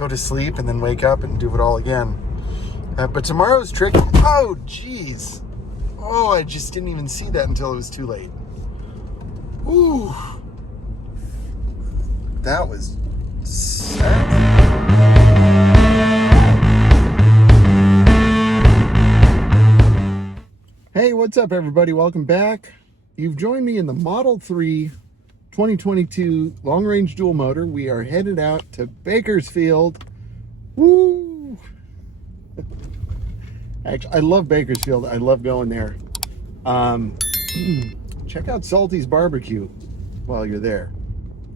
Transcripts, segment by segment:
go to sleep and then wake up and do it all again. But tomorrow's tricky. Oh, geez. Oh, I just didn't even see that until it was too late. Ooh. That was sad. Hey, what's up, everybody? Welcome back. You've joined me in the Model 3 2022 long-range dual motor. We are headed out to Bakersfield. Woo! Actually, I love Bakersfield. I love going there. Check out Salty's Barbecue while you're there.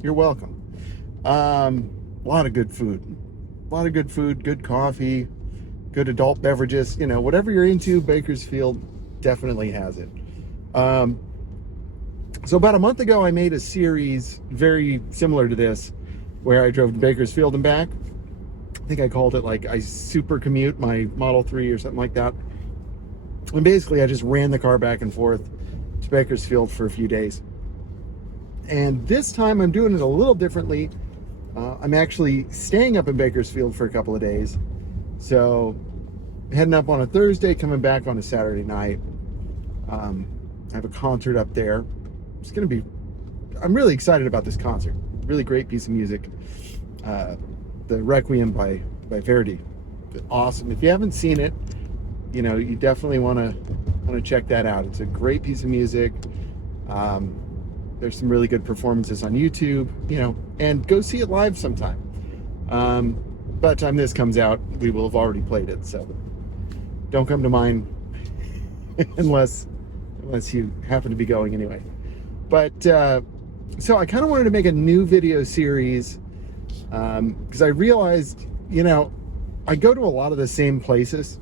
You're welcome. A lot of good food. Good coffee, good adult beverages. You know, whatever you're into, Bakersfield definitely has it. So about a month ago, I made a series very similar to this, where I drove to Bakersfield and back. I think I called it like I super commute my Model 3 or something like that. And basically, I just ran the car back and forth to Bakersfield for a few days. And this time, I'm doing it a little differently. I'm actually staying up in Bakersfield for a couple of days. So heading up on a Thursday, coming back on a Saturday night. I have a concert up there. It's going to be, I'm really excited about this concert. Really great piece of music. The Requiem by Verdi. Awesome. If you haven't seen it, you know, you definitely want to check that out. It's a great piece of music. There's some really good performances on YouTube, you know, and go see it live sometime. By the time this comes out, we will have already played it, so don't come to mine unless you happen to be going anyway. But so I kind of wanted to make a new video series because I realized, you know, I go to a lot of the same places,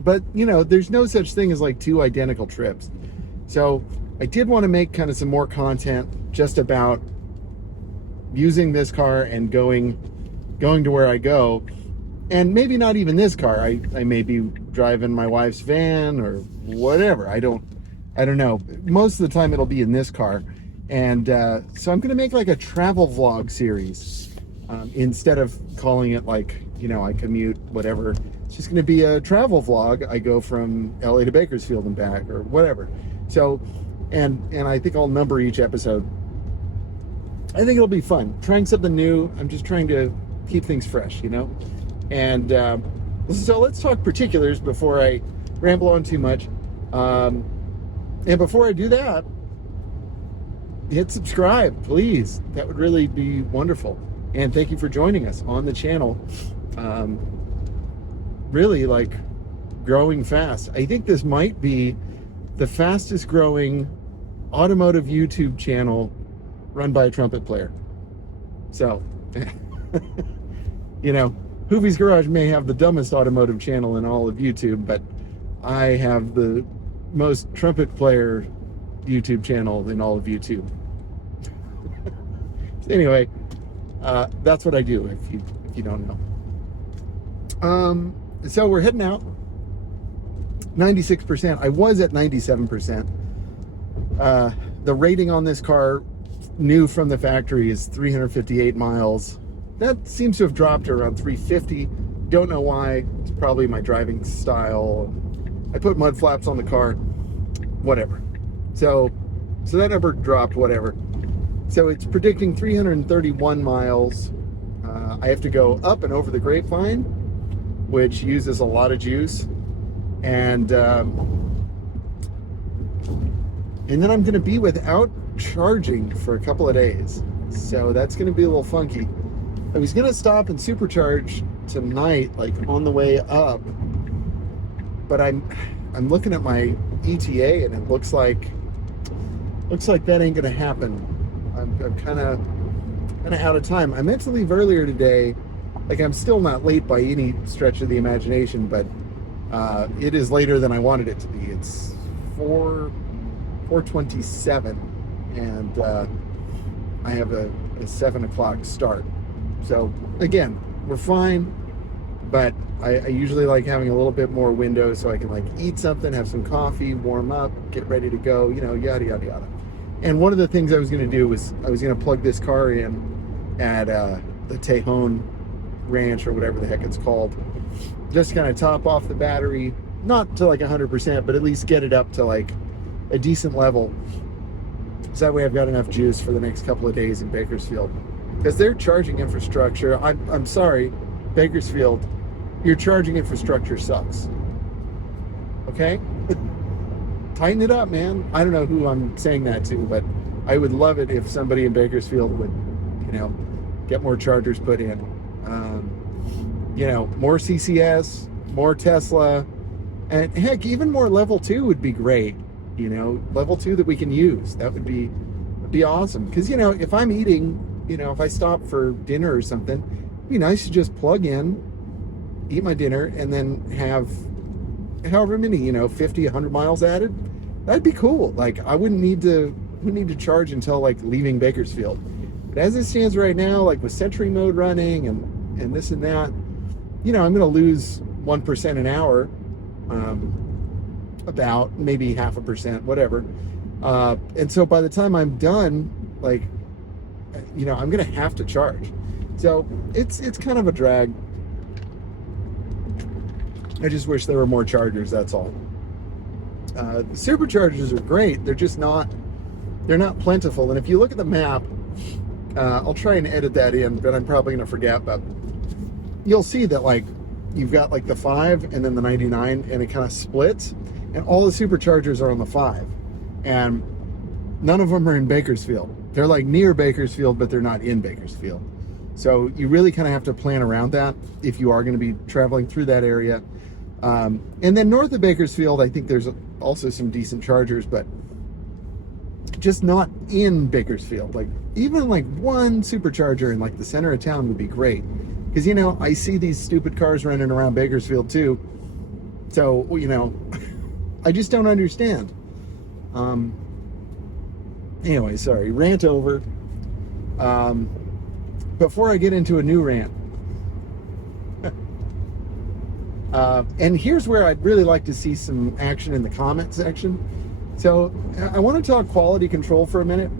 but you know, there's no such thing as like two identical trips. So I did want to make kind of some more content just about using this car and going to where I go. And maybe not even this car. I may be driving my wife's van or whatever. I don't know. Most of the time it'll be in this car. And so I'm going to make like a travel vlog series instead of calling it like, you know, I commute, whatever. It's just going to be a travel vlog. I go from LA to Bakersfield and back or whatever. So, and I think I'll number each episode. I think it'll be fun. Trying something new. I'm just trying to keep things fresh, you know? And so let's talk particulars before I ramble on too much. And before I do that, hit subscribe, please. That would really be wonderful. And thank you for joining us on the channel. Really, like, growing fast. I think this might be the fastest growing automotive YouTube channel run by a trumpet player. So, you know, Hoovie's Garage may have the dumbest automotive channel in all of YouTube, but I have the most trumpet player YouTube channel in all of YouTube. Anyway, that's what I do if you don't know. So we're heading out. 96%. I was at 97%. The rating on this car, new from the factory, is 358 miles. That seems to have dropped to around 350. Don't know why. It's probably my driving style. I put mud flaps on the car. Whatever. So that number dropped, whatever. So it's predicting 331 miles. I have to go up and over the Grapevine, which uses a lot of juice. And then I'm going to be without charging for a couple of days. So that's going to be a little funky. I was going to stop and supercharge tonight, like on the way up. But I'm looking at my ETA and it looks like that ain't going to happen. I'm kind of out of time. I meant to leave earlier today. Like, I'm still not late by any stretch of the imagination, but it is later than I wanted it to be. It's 4:27, and I have a 7 o'clock start. So again, we're fine, but I usually like having a little bit more window so I can like eat something, have some coffee, warm up, get ready to go, you know, yada, yada, yada. And one of the things I was going to do was I was going to plug this car in at the Tejon ranch or whatever the heck it's called. Just kind of top off the battery, not to like 100%, but at least get it up to like a decent level. So that way I've got enough juice for the next couple of days in Bakersfield. Because their charging infrastructure, I'm sorry, Bakersfield, your charging infrastructure sucks. Okay? Tighten it up, man. I don't know who I'm saying that to, but I would love it if somebody in Bakersfield would, get more chargers put in. More CCS, more Tesla, and heck, even more level 2 would be great. Level 2 that we can use. That would be awesome. Because, if I'm eating, if I stop for dinner or something, it'd be nice to just plug in, eat my dinner, and then have however many, 50, 100 miles added. That'd be cool. Like, I wouldn't need to charge until like leaving Bakersfield. But as it stands right now, like with Sentry mode running and this and that, I'm going to lose 1% an hour, about maybe 0.5%, whatever. And so by the time I'm done, like, I'm going to have to charge. So it's kind of a drag. I just wish there were more chargers, that's all. The superchargers are great. They're not plentiful. And if you look at the map, I'll try and edit that in, but I'm probably going to forget, but you'll see that like you've got like the 5 and then the 99, and it kind of splits, and all the superchargers are on the 5, and none of them are in Bakersfield. They're like near Bakersfield, but they're not in Bakersfield. So you really kind of have to plan around that if you are going to be traveling through that area. And then north of Bakersfield, I think there's also some decent chargers, but just not in Bakersfield. Like even like one supercharger in like the center of town would be great. Because, I see these stupid cars running around Bakersfield too. So, I just don't understand. Anyway, sorry, rant over. Before I get into a new rant, and here's where I'd really like to see some action in the comment section. So I want to talk quality control for a minute,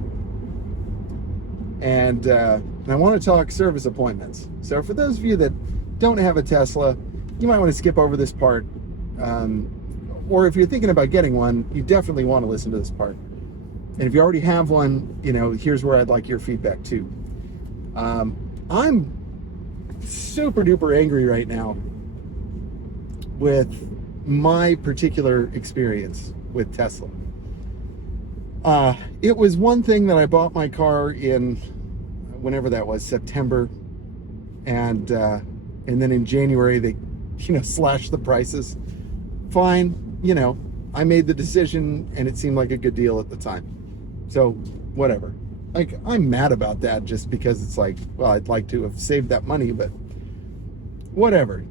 and I want to talk service appointments. So for those of you that don't have a Tesla, you might want to skip over this part. Or if you're thinking about getting one, you definitely want to listen to this part. And if you already have one, here's where I'd like your feedback too. I'm super duper angry right now with my particular experience with Tesla. It was one thing that I bought my car in, whenever that was, September, and then in January they, slashed the prices. Fine, I made the decision and it seemed like a good deal at the time. So whatever. Like, I'm mad about that just because it's like, well, I'd like to have saved that money, but whatever.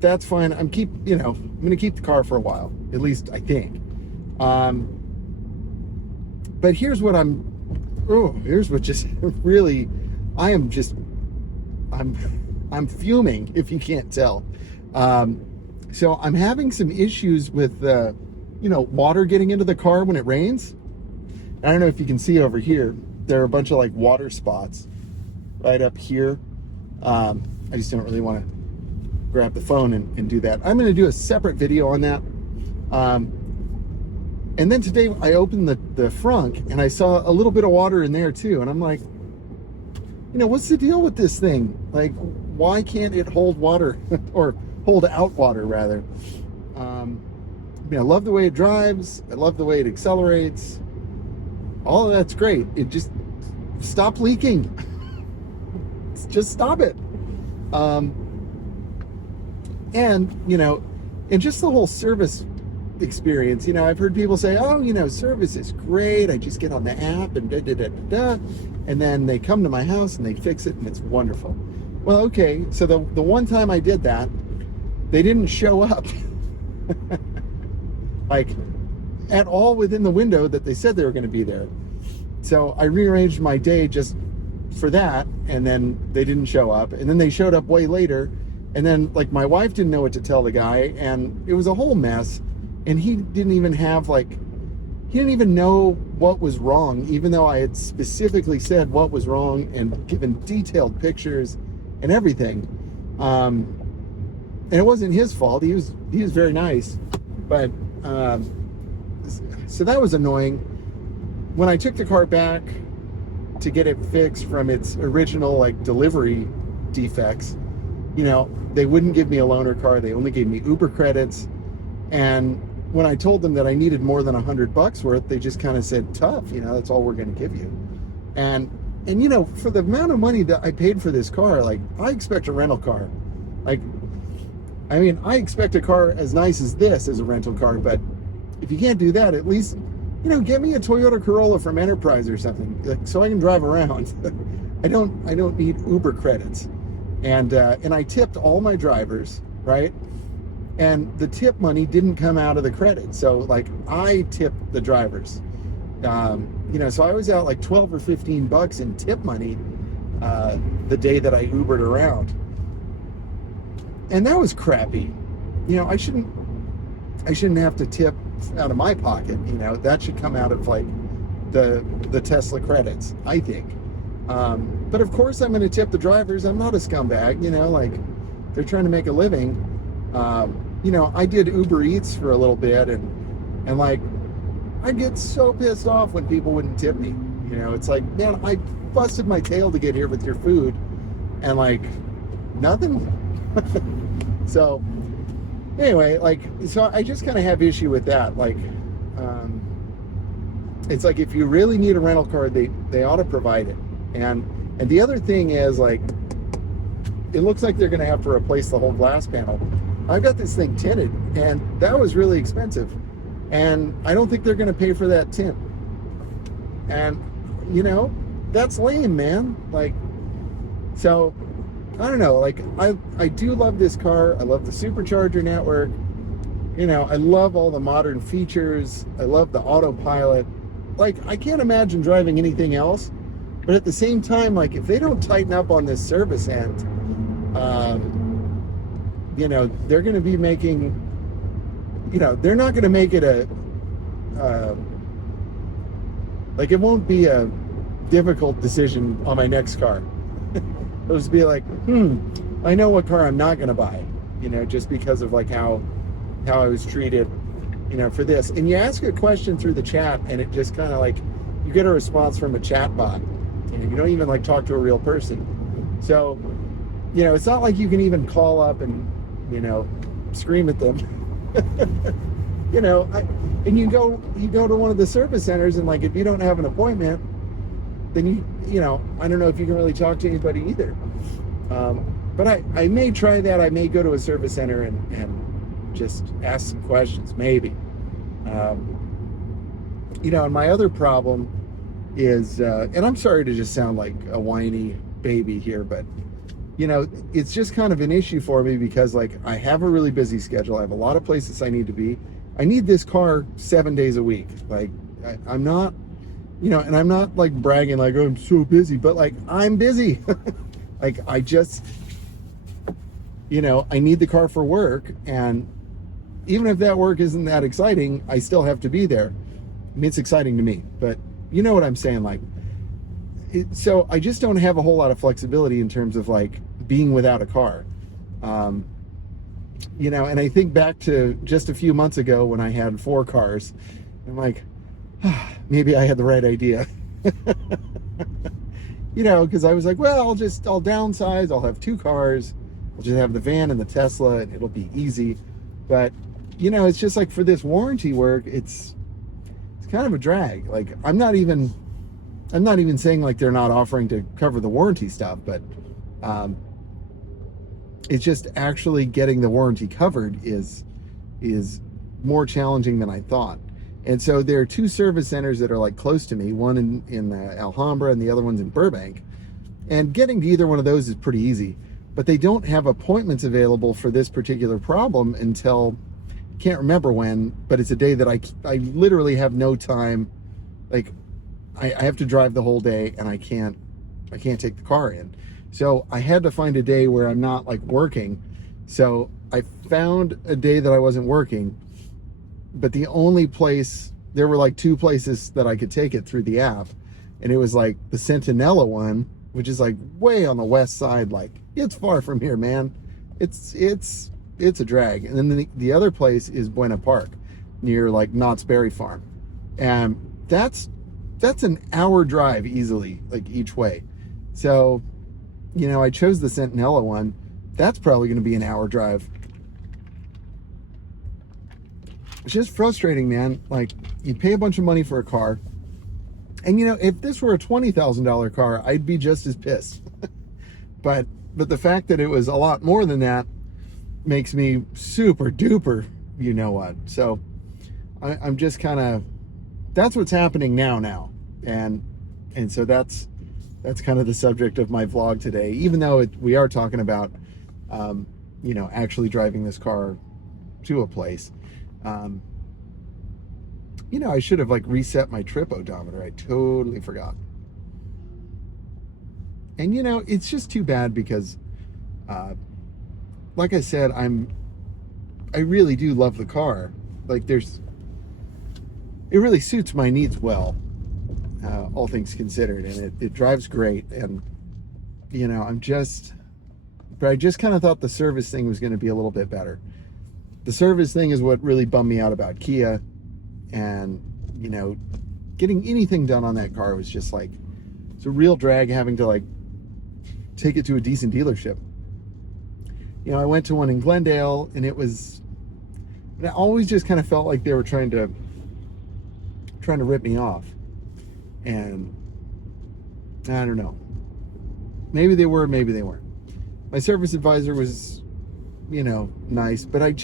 That's fine. I'm going to keep the car for a while, at least I think. But here's what just really, I'm fuming, if you can't tell. So I'm having some issues with, water getting into the car when it rains. I don't know if you can see over here, there are a bunch of like water spots right up here. I just don't really want to grab the phone and do that. I'm going to do a separate video on that. And then today I opened the frunk and I saw a little bit of water in there too. And I'm like, what's the deal with this thing? Like, why can't it hold water or hold out water rather? I love the way it drives. I love the way it accelerates. All of that's great. It just stop leaking. Just stop it. And just the whole service experience. I've heard people say, oh, service is great. I just get on the app and and then they come to my house and they fix it and it's wonderful. Well, okay. So the one time I did that, they didn't show up like at all within the window that they said they were going to be there. So I rearranged my day just for that, and then they didn't show up, and then they showed up way later, and then like my wife didn't know what to tell the guy, and it was a whole mess, and he didn't even know what was wrong, even though I had specifically said what was wrong and given detailed pictures and everything. And it wasn't his fault. He was very nice, but so that was annoying. When I took the car back to get it fixed from its original like delivery defects, they wouldn't give me a loaner car. They only gave me Uber credits. And when I told them that I needed more than $100 worth, they just kind of said, tough, that's all we're going to give you. And for the amount of money that I paid for this car, like, I expect a rental car. Like, I mean, I expect a car as nice as this as a rental car, but if you can't do that, at least, get me a Toyota Corolla from Enterprise or something, so I can drive around. I don't need Uber credits. And I tipped all my drivers, right? And the tip money didn't come out of the credit. So like, I tipped the drivers. So I was out like 12 or 15 bucks in tip money the day that I Ubered around. And that was crappy. I shouldn't have to tip out of my pocket. That should come out of like the Tesla credits, I think. But of course I'm going to tip the drivers. I'm not a scumbag, like, they're trying to make a living. I did Uber Eats for a little bit, and like, I get so pissed off when people wouldn't tip me. It's like, man, I busted my tail to get here with your food, and like, nothing. So anyway, like, so I just kind of have issue with that. Like, it's like, if you really need a rental car, they ought to provide it. And the other thing is, like, it looks like they're going to have to replace the whole glass panel. I've got this thing tinted, and that was really expensive. And I don't think they're going to pay for that tint. And, that's lame, man. Like, so, I don't know. Like, I do love this car. I love the supercharger network. I love all the modern features. I love the autopilot. Like, I can't imagine driving anything else. But at the same time, like, if they don't tighten up on this service end, they're going to be making, they're not going to make it like, it won't be a difficult decision on my next car. It'll just be like, I know what car I'm not going to buy, just because of like how I was treated, for this. And you ask a question through the chat, and it just kind of like, you get a response from a chat bot. You don't even like talk to a real person. So, it's not like you can even call up and, scream at them. And you go to one of the service centers, and like, if you don't have an appointment, then I don't know if you can really talk to anybody either. But I may try that. I may go to a service center and just ask some questions, maybe. And my other problem is, and I'm sorry to just sound like a whiny baby here, but it's just kind of an issue for me, because like, I have a really busy schedule. I have a lot of places I need to be. I need this car 7 days a week. Like, I'm not, and I'm not like bragging like, oh, I'm so busy, but like, I'm busy. Like, I just, I need the car for work. And even if that work isn't that exciting, I still have to be there. I mean, it's exciting to me, but you know what I'm saying? Like, so I just don't have a whole lot of flexibility in terms of like being without a car. And I think back to just a few months ago when I had 4 cars. I'm like, maybe I had the right idea. Because I was like, well, I'll downsize. I'll have 2 cars. I'll just have the van and the Tesla, and it'll be easy. But, it's just like, for this warranty work, it's kind of a drag. Like, I'm not even saying like they're not offering to cover the warranty stuff, but it's just actually getting the warranty covered is more challenging than I thought. And so there are 2 service centers that are like close to me, one in Alhambra and the other one's in Burbank. And getting to either one of those is pretty easy, but they don't have appointments available for this particular problem until, can't remember when, but it's a day that I literally have no time. Like, I have to drive the whole day, and I can't take the car in. So I had to find a day where I'm not like working. So I found a day that I wasn't working, but the only place, there were like 2 places that I could take it through the app. And it was like the Centinela one, which is like way on the west side. Like, it's far from here, man. It's a drag. And then the other place is Buena Park, near like Knott's Berry Farm, and that's an hour drive easily, like each way. So, you know, I chose the Centinela one. That's probably going to be an hour drive. It's just frustrating, man. Like, you pay a bunch of money for a car, and you know, if this were a $20,000 car, I'd be just as pissed. but the fact that it was a lot more than that makes me super duper, you know what. So I'm just kind of, that's what's happening now. And so that's kind of the subject of my vlog today, even though we are talking about, you know, actually driving this car to a place. You know, I should have like reset my trip odometer. I totally forgot. And you know, it's just too bad because, like I said, I really do love the car. Like, it really suits my needs well, all things considered, and it drives great. And you know, but I just kind of thought the service thing was going to be a little bit better. The service thing is what really bummed me out about Kia, and you know, getting anything done on that car was just like, it's a real drag having to like take it to a decent dealership. You know, I went to one in Glendale, and I always just kind of felt like they were trying to rip me off. And I don't know. Maybe they were, maybe they weren't. My service advisor was, you know, nice, but I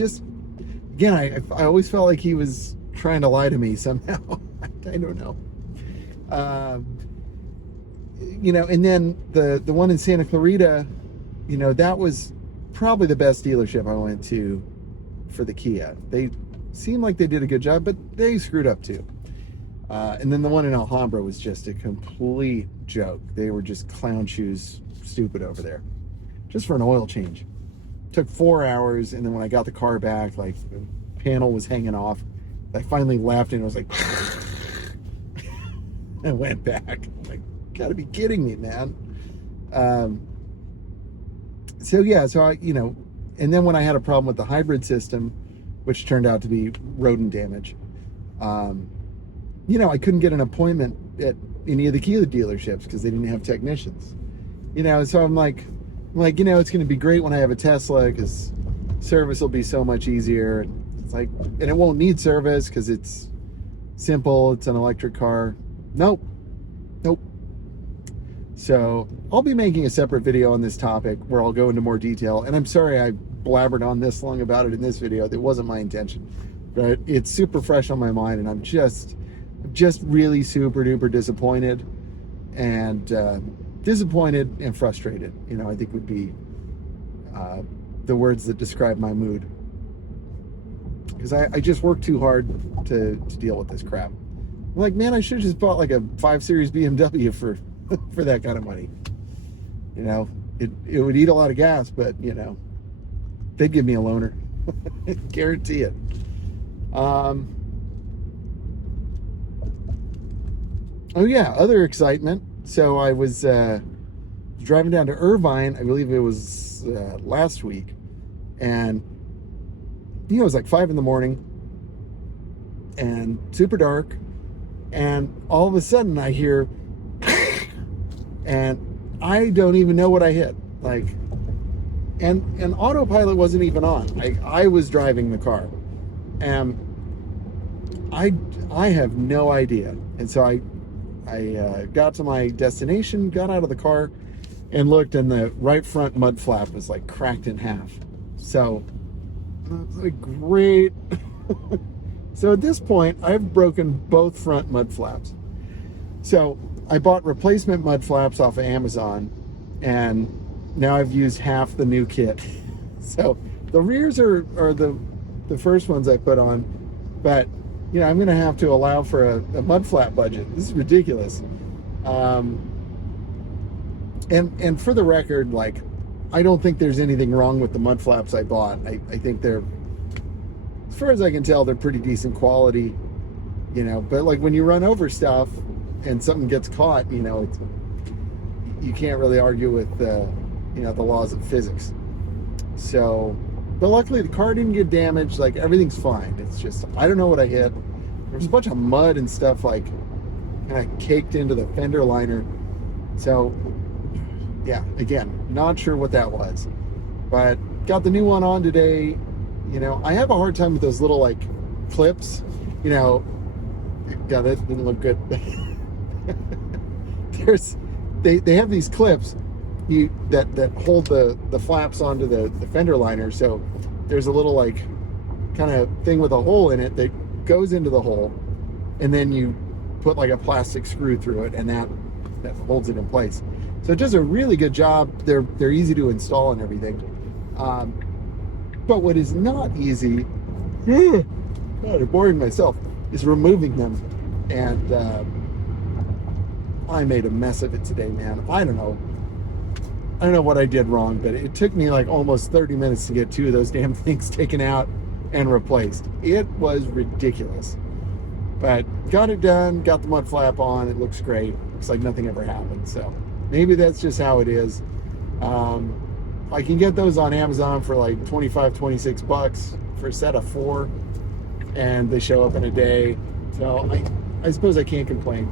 always felt like he was trying to lie to me somehow. I don't know. You know, and then the one in Santa Clarita, you know, that was probably the best dealership I went to for the Kia. They seemed like they did a good job, but they screwed up too. And then the one in Alhambra was just a complete joke. They were just clown shoes stupid over there, just for an oil change. Took 4 hours, and then when I got the car back, like, the panel was hanging off. I finally left, and it was like, I went back. I'm like, gotta be kidding me, man. So yeah, so I, you know, and then when I had a problem with the hybrid system, which turned out to be rodent damage, you know, I couldn't get an appointment at any of the Kia dealerships because they didn't have technicians. You know, so I'm like, you know, it's going to be great when I have a Tesla because service will be so much easier. And it's like, and it won't need service because it's simple. It's an electric car. Nope. So I'll be making a separate video on this topic where I'll go into more detail. And I'm sorry I blabbered on this long about it in this video. That wasn't my intention, but it's super fresh on my mind, and I'm just really super duper disappointed and frustrated, you know, I think would be the words that describe my mood, because I just worked too hard to deal with this crap. I'm like, man, I should have just bought like a 5 Series BMW for that kind of money. You know, it would eat a lot of gas, but you know, they'd give me a loaner. Guarantee it. Oh yeah, other excitement. So I was driving down to Irvine, I believe it was last week, and you know, it was like 5 in the morning and super dark, and all of a sudden I hear and I don't even know what I hit, like, and autopilot wasn't even on. I was driving the car, and I have no idea. And so I got to my destination, got out of the car, and looked, and the right front mud flap was like cracked in half. So I was like, great. So at this point, I've broken both front mud flaps. So I bought replacement mud flaps off of Amazon, and now I've used half the new kit. So the rears are the first ones I put on, but you know, I'm going to have to allow for a mud flap budget. This is ridiculous. And for the record, like, I don't think there's anything wrong with the mud flaps I bought. I think they're, as far as I can tell, they're pretty decent quality, you know, but like when you run over stuff and something gets caught, you know, you can't really argue with the laws of physics. So, but luckily the car didn't get damaged. Like, everything's fine. It's just, I don't know what I hit. There's a bunch of mud and stuff like kind of caked into the fender liner. So yeah, again, not sure what that was, but got the new one on today. I have a hard time with those little like clips. Yeah, that didn't look good. They have these clips that hold the flaps onto the fender liner. So there's a little like kind of thing with a hole in it that goes into the hole, and then you put like a plastic screw through it, and that holds it in place. So it does a really good job. They're easy to install and everything. But what is not easy, I'm boring myself, is removing them. And I made a mess of it today, man. I don't know what I did wrong, but it took me like almost 30 minutes to get 2 of those damn things taken out and replaced. It was ridiculous. But got it done, got the mud flap on. It looks great. Looks like nothing ever happened. So maybe that's just how it is. I can get those on Amazon for like 25, 26 bucks for a set of 4, and they show up in a day. So I suppose I can't complain.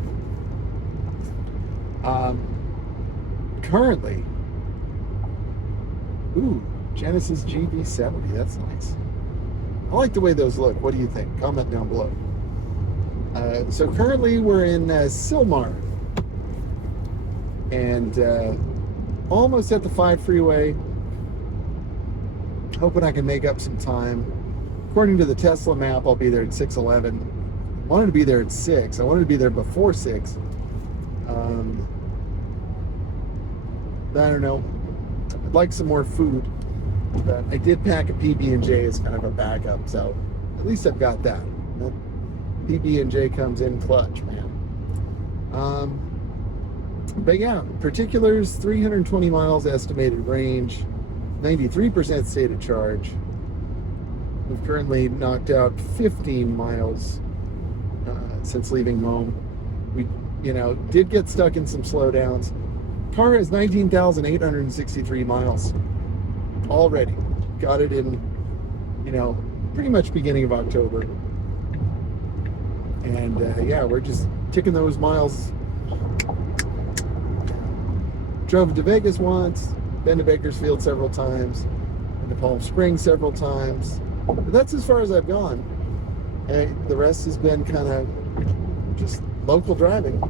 Currently, Genesis GV70. That's nice. I like the way those look. What do you think? Comment down below. So currently we're in Sylmar, and almost at the 5 freeway. Hoping I can make up some time. According to the Tesla map, I'll be there at 6:11. I wanted to be there at 6. I wanted to be there before 6. I don't know. I'd like some more food, but I did pack a PB&J as kind of a backup, so at least I've got that. PB&J comes in clutch, man. But yeah, particulars, 320 miles estimated range, 93% state of charge. We've currently knocked out 15 miles since leaving home. We, did get stuck in some slowdowns. Car has 19,863 miles already. Got it in, pretty much beginning of October. And yeah, we're just ticking those miles. Drove to Vegas once, been to Bakersfield several times, been to Palm Springs several times. But that's as far as I've gone. And the rest has been kind of just local driving.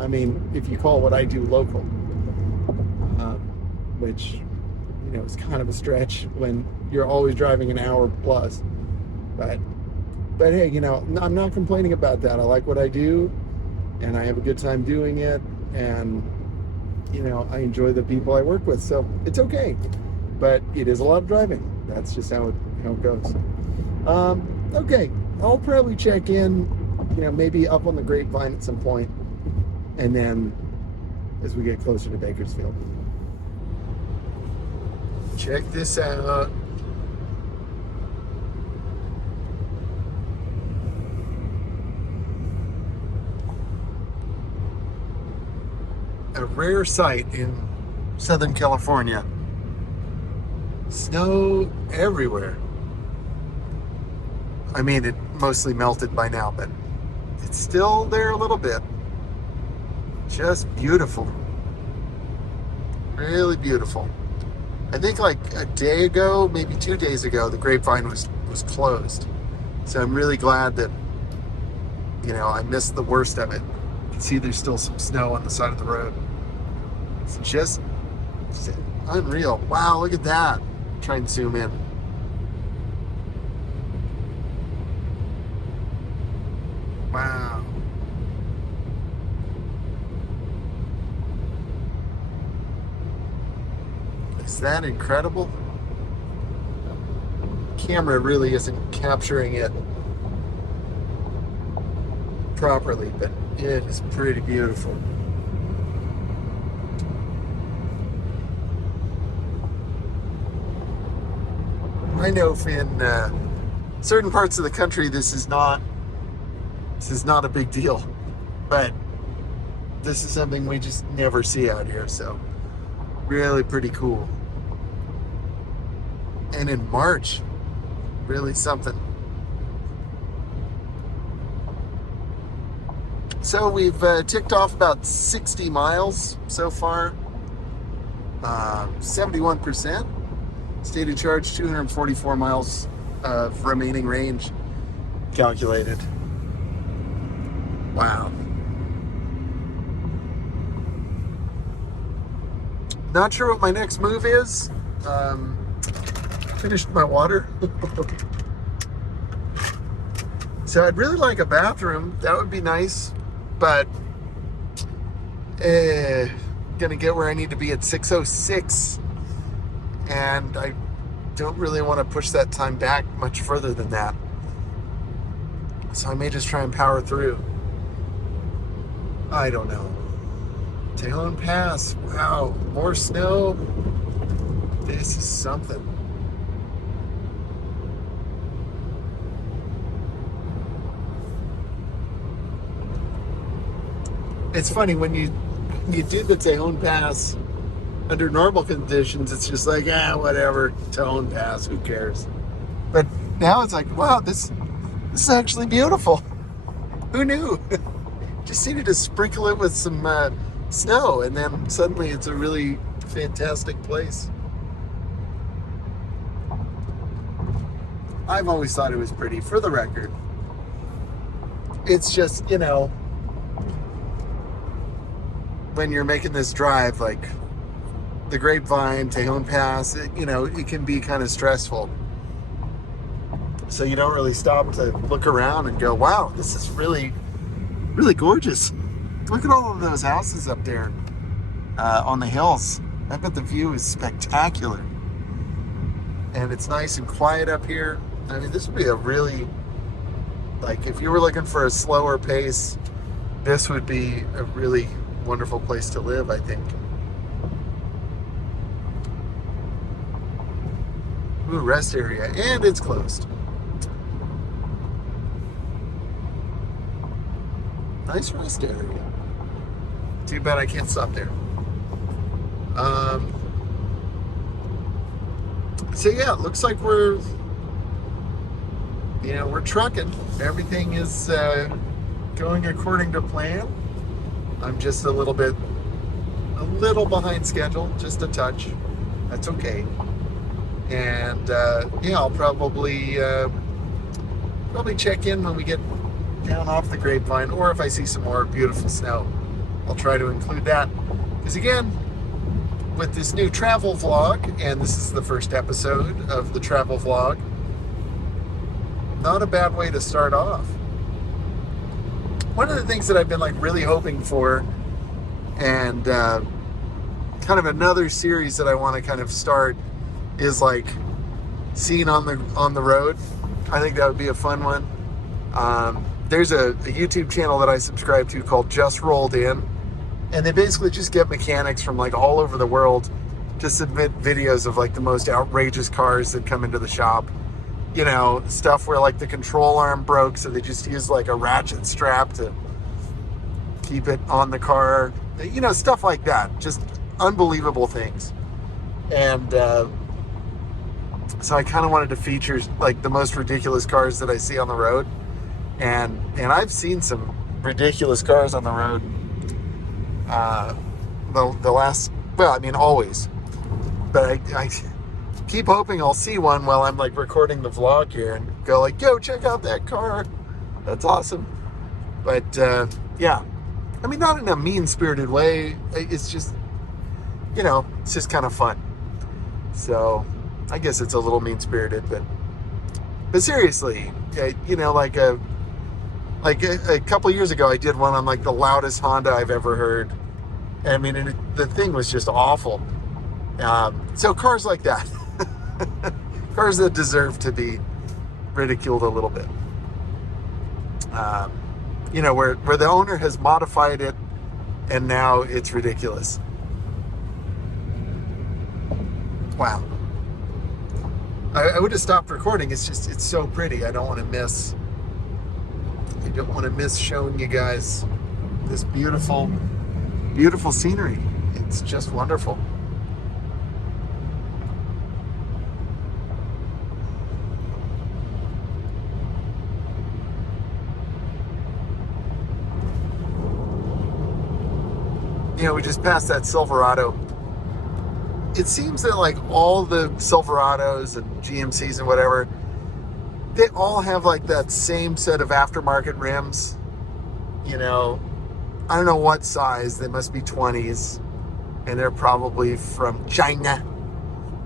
I mean, if you call what I do local, which, is kind of a stretch when you're always driving an hour plus. But hey, I'm not complaining about that. I like what I do, and I have a good time doing it, and I enjoy the people I work with, so it's okay. But it is a lot of driving. That's just how it goes. Okay, I'll probably check in, maybe up on the Grapevine at some point, and then as we get closer to Bakersfield. Check this out. A rare sight in Southern California. Snow everywhere. I mean, it mostly melted by now, but it's still there a little bit. Just beautiful. Really beautiful. I think like a day ago, maybe 2 days ago, the Grapevine was closed. So I'm really glad that, I missed the worst of it. You can see there's still some snow on the side of the road. It's just unreal. Wow, look at that. Try and zoom in. Wow. Is that incredible? Camera really isn't capturing it properly, but it is pretty beautiful. I know in certain parts of the country this is not a big deal, but this is something we just never see out here. So really pretty cool. And in March, really something. So we've ticked off about 60 miles so far. 71%. Stated charge, 244 miles of remaining range calculated. Wow. Not sure what my next move is. Finished my water. So I'd really like a bathroom. That would be nice. But gonna get where I need to be at 6:06. And I don't really want to push that time back much further than that. So I may just try and power through. I don't know. Tejon Pass. Wow. More snow. This is something. It's funny when you do the Tejon Pass under normal conditions, it's just like, whatever, Tejon Pass, who cares? But now it's like, wow, this is actually beautiful. Who knew? Just needed to sprinkle it with some snow, and then suddenly it's a really fantastic place. I've always thought it was pretty, for the record. It's just, when you're making this drive, like the Grapevine, Tejon Pass, it can be kind of stressful. So you don't really stop to look around and go, wow, this is really, really gorgeous. Look at all of those houses up there on the hills. I bet the view is spectacular. And it's nice and quiet up here. I mean, this would be a really, if you were looking for a slower pace, this would be a really wonderful place to live, I think. Ooh, rest area, and it's closed. Nice rest area. Too bad I can't stop there. So yeah, it looks like we're trucking. Everything is going according to plan. I'm just a little behind schedule, just a touch. That's okay. And I'll probably check in when we get down off the Grapevine, or if I see some more beautiful snow, I'll try to include that. Because again, with this new travel vlog, and this is the first episode of the travel vlog, not a bad way to start off. One of the things that I've been really hoping for, and kind of another series that I want to kind of start, is seeing on the road. I think that would be a fun one. There's a YouTube channel that I subscribe to called Just Rolled In, and they basically just get mechanics from all over the world to submit videos of the most outrageous cars that come into the shop. Stuff where the control arm broke, so they just use a ratchet strap to keep it on the car. Stuff like that. Just unbelievable things. And so I kind of wanted to feature the most ridiculous cars that I see on the road. And I've seen some ridiculous cars on the road. The last, always. But I keep hoping I'll see one while I'm recording the vlog here and go yo, check out that car. That's awesome. But yeah, not in a mean-spirited way. It's just, it's just kind of fun. So I guess it's a little mean-spirited, but seriously, a couple years ago, I did one on the loudest Honda I've ever heard. The thing was just awful. So cars like that, cars that deserve to be ridiculed a little bit. Where the owner has modified it, and now it's ridiculous. Wow. I would have stopped recording. It's so pretty. I don't want to miss showing you guys this beautiful beautiful scenery. It's just wonderful. You know, we just passed that Silverado. It seems that like all the Silverados and GMCs and whatever, they all have like that same set of aftermarket rims. You know, I don't know what size. They must be 20s, and they're probably from China.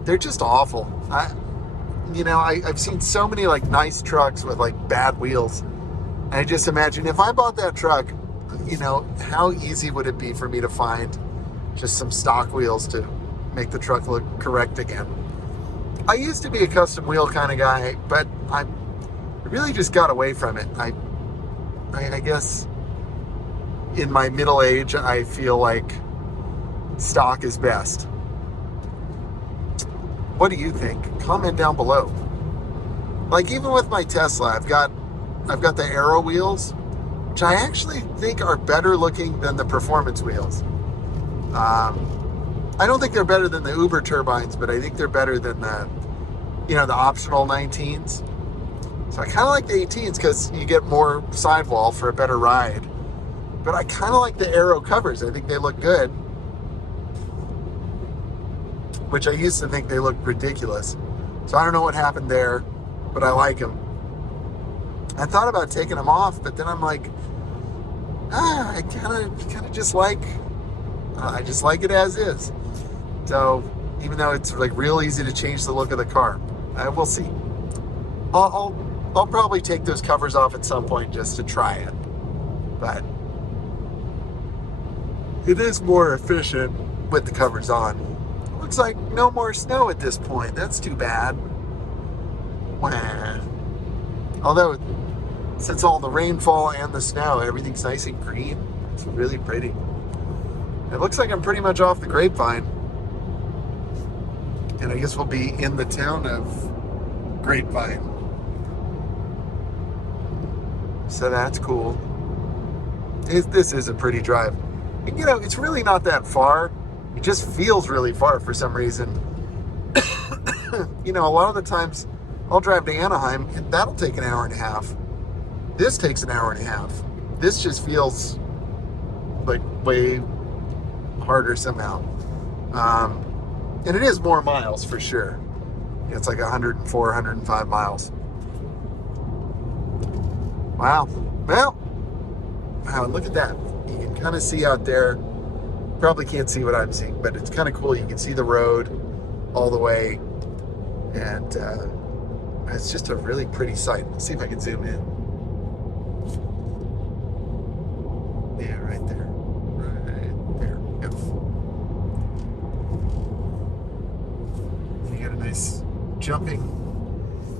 They're just awful. I've seen so many like nice trucks with like bad wheels. And I just imagine if I bought that truck, you know, how easy would it be for me to find just some stock wheels to make the truck look correct again? I used to be a custom wheel kind of guy, but I really just got away from it. I guess in my middle age, I feel like stock is best. What do you think? Comment down below. Like even with my Tesla, I've got the Aero wheels, which I actually think are better looking than the performance wheels. I don't think they're better than the Uber turbines, but I think they're better than the optional 19s. So I kind of like the 18s because you get more sidewall for a better ride. But I kind of like the Aero covers. I think they look good, which I used to think they looked ridiculous. So I don't know what happened there, but I like them. I thought about taking them off, but then I'm like, I kind of just like, I just like it as is. So even though it's like real easy to change the look of the car, we'll see. I'll probably take those covers off at some point just to try it, but it is more efficient with the covers on. Looks like no more snow at this point. That's too bad. Wah. Although, since all the rainfall and the snow, everything's nice and green. It's really pretty. It looks like I'm pretty much off the Grapevine. And I guess we'll be in the town of Grapevine. So that's cool. This is a pretty drive. And, you know, it's really not that far. It just feels really far for some reason. You know, a lot of the times I'll drive to Anaheim and that'll take an hour and a half. This takes an hour and a half. This just feels like way harder somehow. And it is more miles for sure. It's like 104, 105 miles. Wow. Well, wow, look at that. You can kind of see out there. Probably can't see what I'm seeing, but it's kind of cool. You can see the road all the way. And it's just a really pretty sight. Let's see if I can zoom in. Yeah, right there. Right there. Yep. You got a nice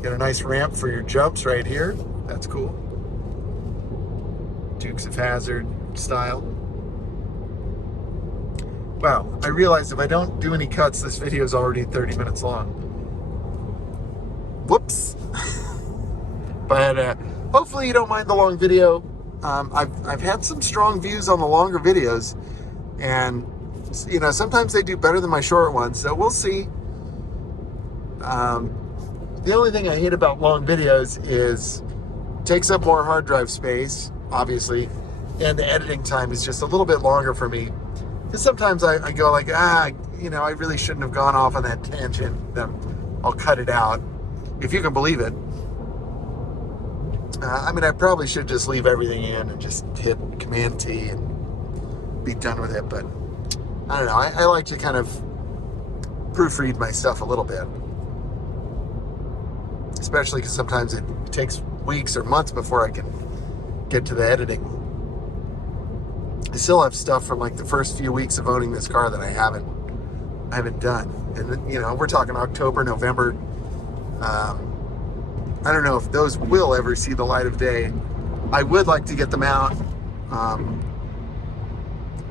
got a nice ramp for your jumps right here. That's cool. Dukes of Hazzard style. Wow, I realized if I don't do any cuts, this video is already 30 minutes long. Whoops. But hopefully you don't mind the long video. I've had some strong views on the longer videos, and you know, sometimes they do better than my short ones, so we'll see. The only thing I hate about long videos is it takes up more hard drive space, obviously, and the editing time is just a little bit longer for me. Because sometimes I go like, you know, I really shouldn't have gone off on that tangent. Then I'll cut it out, if you can believe it. I mean, I probably should just leave everything in and just hit Command T and be done with it. But I don't know. I like to kind of proofread my stuff a little bit. Especially because sometimes it takes weeks or months before I can get to the editing. I still have stuff from like the first few weeks of owning this car that I haven't done. And you know, we're talking October, November. I don't know if those will ever see the light of day. I would like to get them out.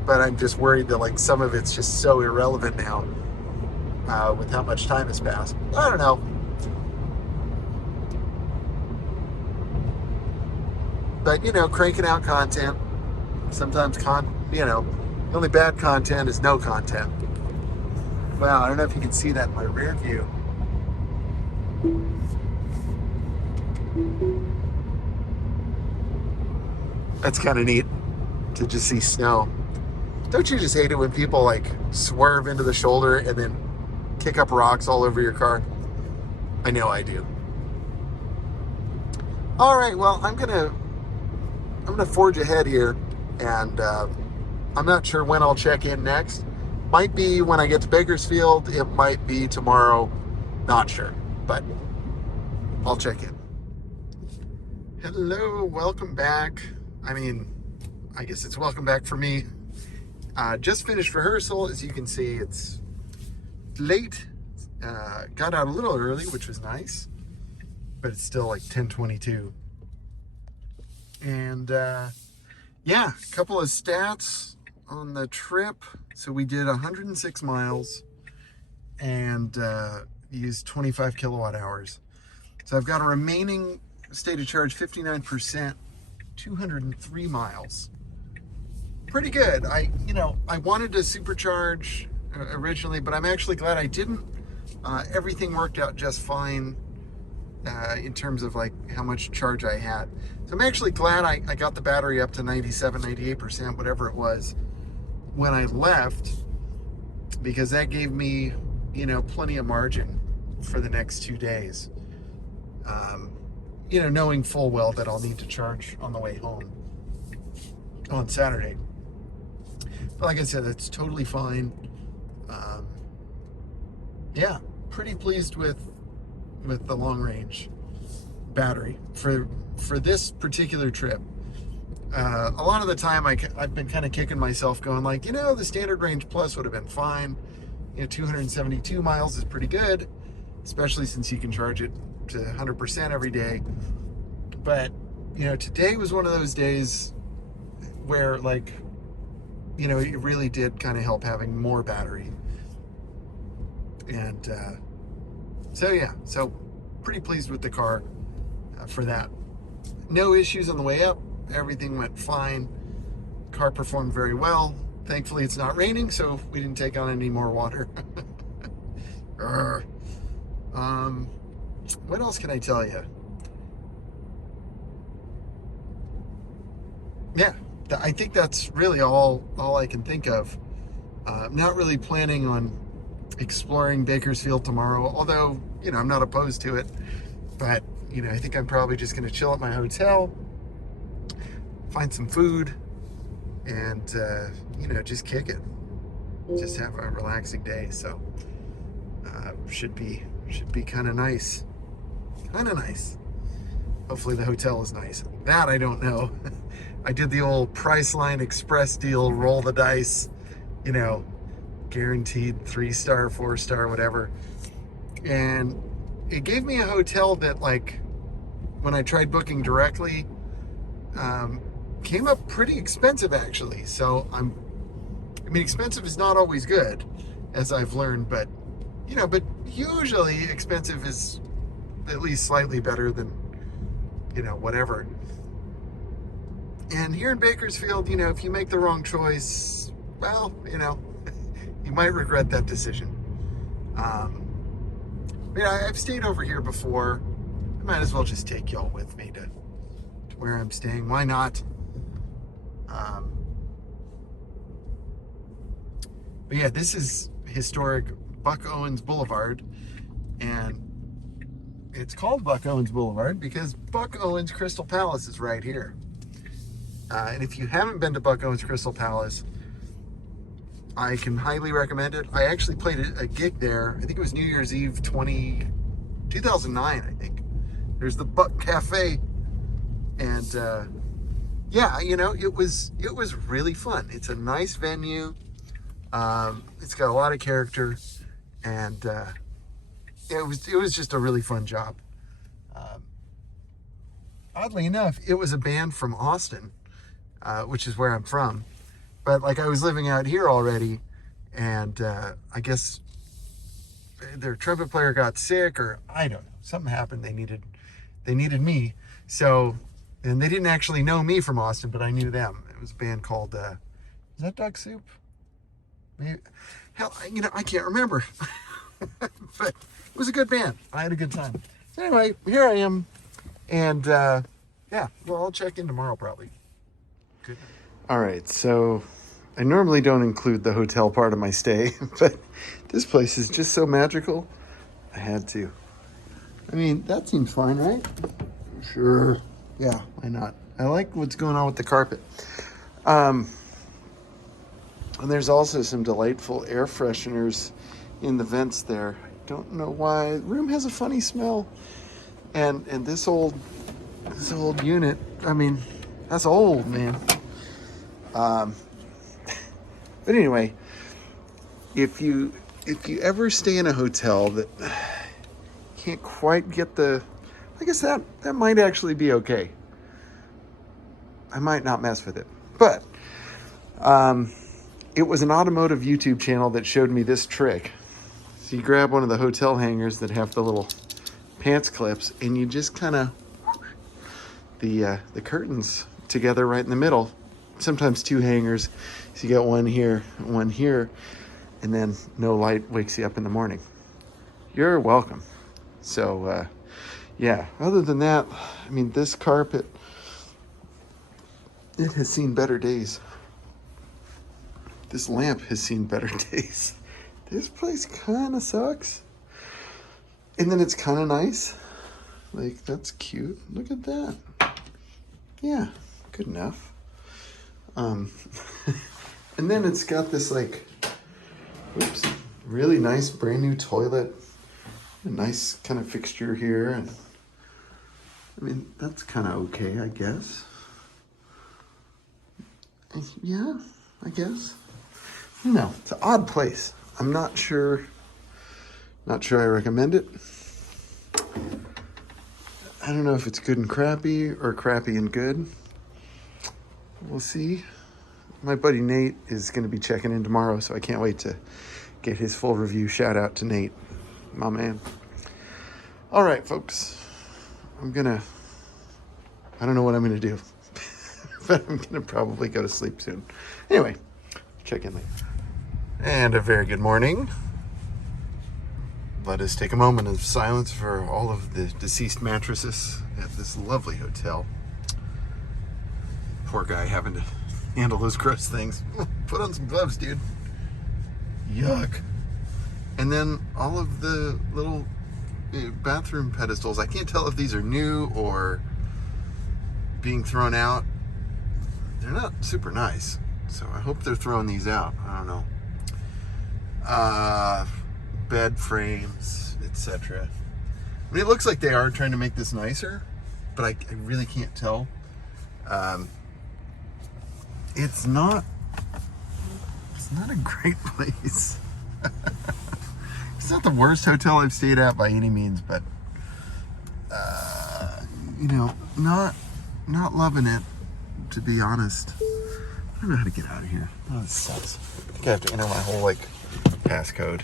But I'm just worried that like some of it's just so irrelevant now with how much time has passed. I don't know. But you know, cranking out content. Sometimes The only bad content is no content. Wow, I don't know if you can see that in my rear view. That's kind of neat to just see snow. Don't you just hate it when people like swerve into the shoulder and then kick up rocks all over your car? I know I do. All right, well, I'm gonna forge ahead here, and I'm not sure when I'll check in next. Might be when I get to Bakersfield. It might be tomorrow. Not sure, but I'll check in. Hello, welcome back. I mean, I guess it's welcome back for me. Just finished rehearsal. As you can see, it's late. Got out a little early, which was nice, but it's still like 10:22. And yeah, a couple of stats on the trip. So we did 106 miles and used 25 kilowatt hours. So I've got a remaining state of charge 59%, 203 miles. Pretty good. I wanted to supercharge originally, but I'm actually glad I didn't. Everything worked out just fine in terms of like how much charge I had. So I'm actually glad I got the battery up to 97, 98%, whatever it was, when I left, because that gave me, plenty of margin for the next 2 days. Knowing full well that I'll need to charge on the way home on Saturday. But like I said, that's totally fine. Yeah, pretty pleased with the long range battery for this particular trip. A lot of the time I've been kind of kicking myself going like, the standard range plus would have been fine. 272 miles is pretty good, especially since you can charge it to 100% every day. But, today was one of those days where like, it really did kind of help having more battery. And so pretty pleased with the car for that. No issues on the way up. Everything went fine. Car performed very well. Thankfully, it's not raining, so we didn't take on any more water. What else can I tell you? Yeah, I think that's really all I can think of. I'm not really planning on exploring Bakersfield tomorrow, although, I'm not opposed to it. But, I think I'm probably just going to chill at my hotel, find some food, and, just kick it. Just have a relaxing day. So, should be kind of nice. Hopefully the hotel is nice. That I don't know. I did the old Priceline Express deal, roll the dice, guaranteed 3-star, 4-star, whatever. And it gave me a hotel that, like, when I tried booking directly, came up pretty expensive actually. So expensive is not always good, as I've learned, but usually expensive is at least slightly better than, whatever. And here in Bakersfield, if you make the wrong choice, well, you might regret that decision. I've stayed over here before. I might as well just take y'all with me to where I'm staying. Why not? But yeah, this is historic Buck Owens Boulevard, and it's called Buck Owens Boulevard because Buck Owens Crystal Palace is right here. And if you haven't been to Buck Owens Crystal Palace, I can highly recommend it. I actually played a gig there. I think it was New Year's Eve 2009, I think. There's the Buck Cafe. And yeah, it was really fun. It's a nice venue. It's got a lot of character, and it was just a really fun job. Oddly enough, it was a band from Austin, which is where I'm from. But like I was living out here already, and I guess their trumpet player got sick, or I don't know, something happened. They needed me. So, and they didn't actually know me from Austin, but I knew them. It was a band called Is that duck soup? Maybe. Hell, I can't remember. But it was a good band. I had a good time. So anyway, here I am. And yeah, well, I'll check in tomorrow probably. Good. All right, so I normally don't include the hotel part of my stay, but this place is just so magical. I had to. I mean, that seems fine, right? Sure. Yeah, why not? I like what's going on with the carpet. And there's also some delightful air fresheners in the vents there. I don't know why. The room has a funny smell. And this old unit, I mean, that's old, man. But anyway, if you ever stay in a hotel that can't quite get I guess that might actually be okay. I might not mess with it. But it was an automotive YouTube channel that showed me this trick. So you grab one of the hotel hangers that have the little pants clips, and you just kind of the curtains together right in the middle. Sometimes two hangers, so you got one here, and then no light wakes you up in the morning. You're welcome. So yeah, other than that, I mean, this carpet, it has seen better days. This lamp has seen better days. This place kind of sucks. And then it's kind of nice. Like, that's cute. Look at that. Yeah, good enough. And then it's got this, like, really nice brand new toilet. A nice kind of fixture here. And I mean, that's kind of okay, I guess. Yeah, I guess. No, it's an odd place. I'm not sure I recommend it. I don't know if it's good and crappy or crappy and good. We'll see. My buddy Nate is going to be checking in tomorrow, so I can't wait to get his full review. Shout out to Nate, my man. All right, folks. I don't know what I'm going to do, but I'm going to probably go to sleep soon. Anyway, check in later. And a very good morning. Let us take a moment of silence for all of the deceased mattresses at this lovely hotel. Poor guy having to handle those gross things. Put on some gloves, dude. Yuck. And then all of the little bathroom pedestals. I can't tell if these are new or being thrown out. They're not super nice, so I hope they're throwing these out. I don't know. Bed frames, etc. I mean, it looks like they are trying to make this nicer, but I really can't tell. It's not a great place. It's not the worst hotel I've stayed at by any means, but not loving it, to be honest. I don't know how to get out of here. Oh, this sucks. I think I have to enter my whole passcode.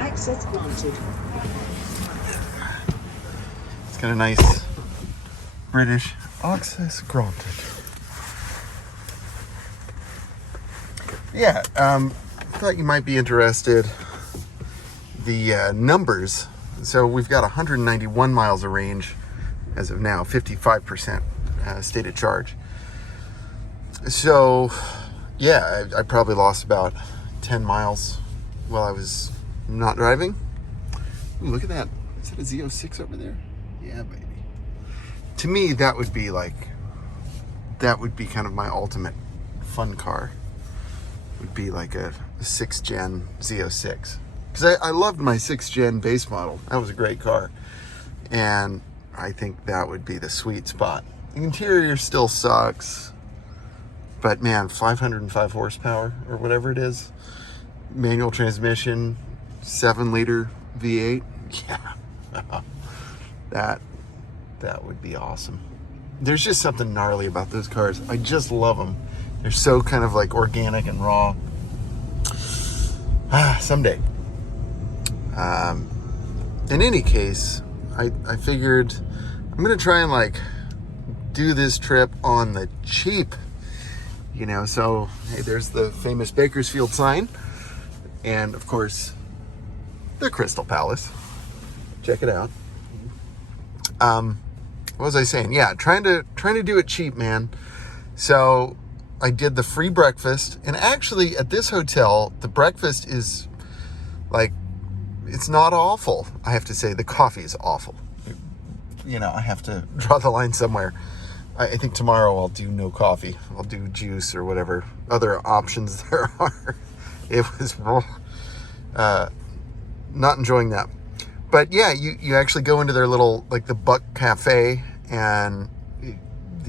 Access granted. It's got a nice British access granted. Yeah, thought you might be interested. The numbers. So we've got 191 miles of range as of now, 55% stated charge. So, yeah, I probably lost about 10 miles while I was not driving. Ooh, look at that. Is that a Z06 over there? Yeah, baby. To me, that would be kind of my ultimate fun car. Would be like a 6th gen Z06. Because I loved my 6th gen base model. That was a great car. And I think that would be the sweet spot. The interior still sucks. But man, 505 horsepower or whatever it is. Manual transmission, 7-liter V8. Yeah. That would be awesome. There's just something gnarly about those cars. I just love them. They're so kind of like organic and raw. Someday. In any case, I figured I'm gonna try and like do this trip on the cheap, you know. So hey, there's the famous Bakersfield sign, and of course the Crystal Palace. Check it out. What was I saying? Yeah, trying to do it cheap, man. So I did the free breakfast, and actually at this hotel, the breakfast is like, it's not awful. I have to say the coffee is awful. You know, I have to draw the line somewhere. I think tomorrow I'll do no coffee. I'll do juice or whatever other options there are. It was not enjoying that. But yeah, you actually go into their little, like the Buck Cafe, and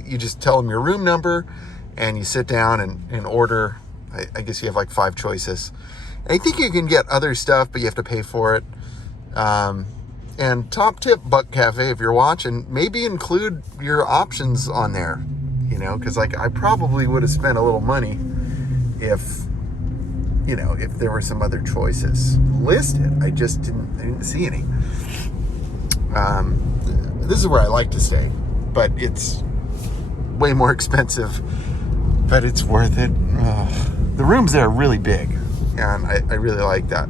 you just tell them your room number, and you sit down and order. I guess you have like 5 choices. And I think you can get other stuff, but you have to pay for it. And top tip, Buck Cafe, if you're watching, maybe include your options on there, you know, because like I probably would have spent a little money if, you know, if there were some other choices listed. I didn't see any. This is where I like to stay, but it's way more expensive, but it's worth it. The rooms there are really big, and I really like that.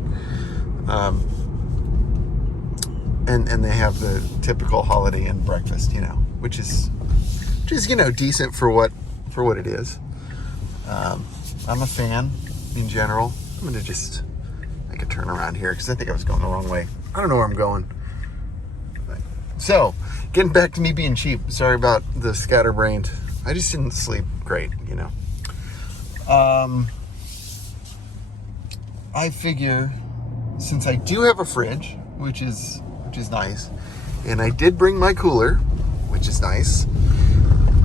And they have the typical Holiday Inn breakfast, you know, which is you know, decent for what it is. I'm a fan in general. I'm gonna just make a turn around here because I think I was going the wrong way. I don't know where I'm going. So, getting back to me being cheap. Sorry about the scatterbrained. I just didn't sleep great, you know. I figure, since I do have a fridge, which is nice, and I did bring my cooler, which is nice,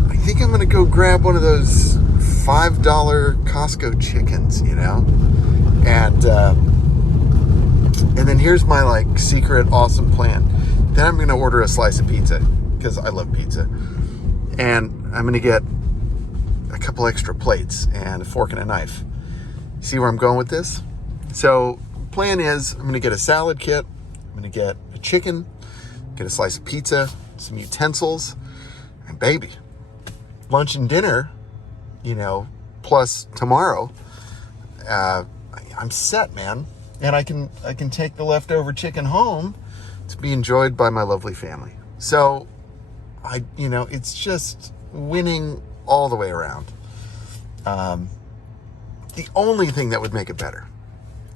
I think I'm gonna go grab one of those $5 Costco chickens, you know, and then here's my like secret awesome plan. Then I'm gonna order a slice of pizza because I love pizza, and I'm gonna get a couple extra plates and a fork and a knife. See where I'm going with this? So plan is, I'm gonna get a salad kit, I'm gonna get a chicken, get a slice of pizza, some utensils, and baby, lunch and dinner, you know, plus tomorrow, I'm set, man. And I can take the leftover chicken home to be enjoyed by my lovely family. So you know, it's just winning all the way around. The only thing that would make it better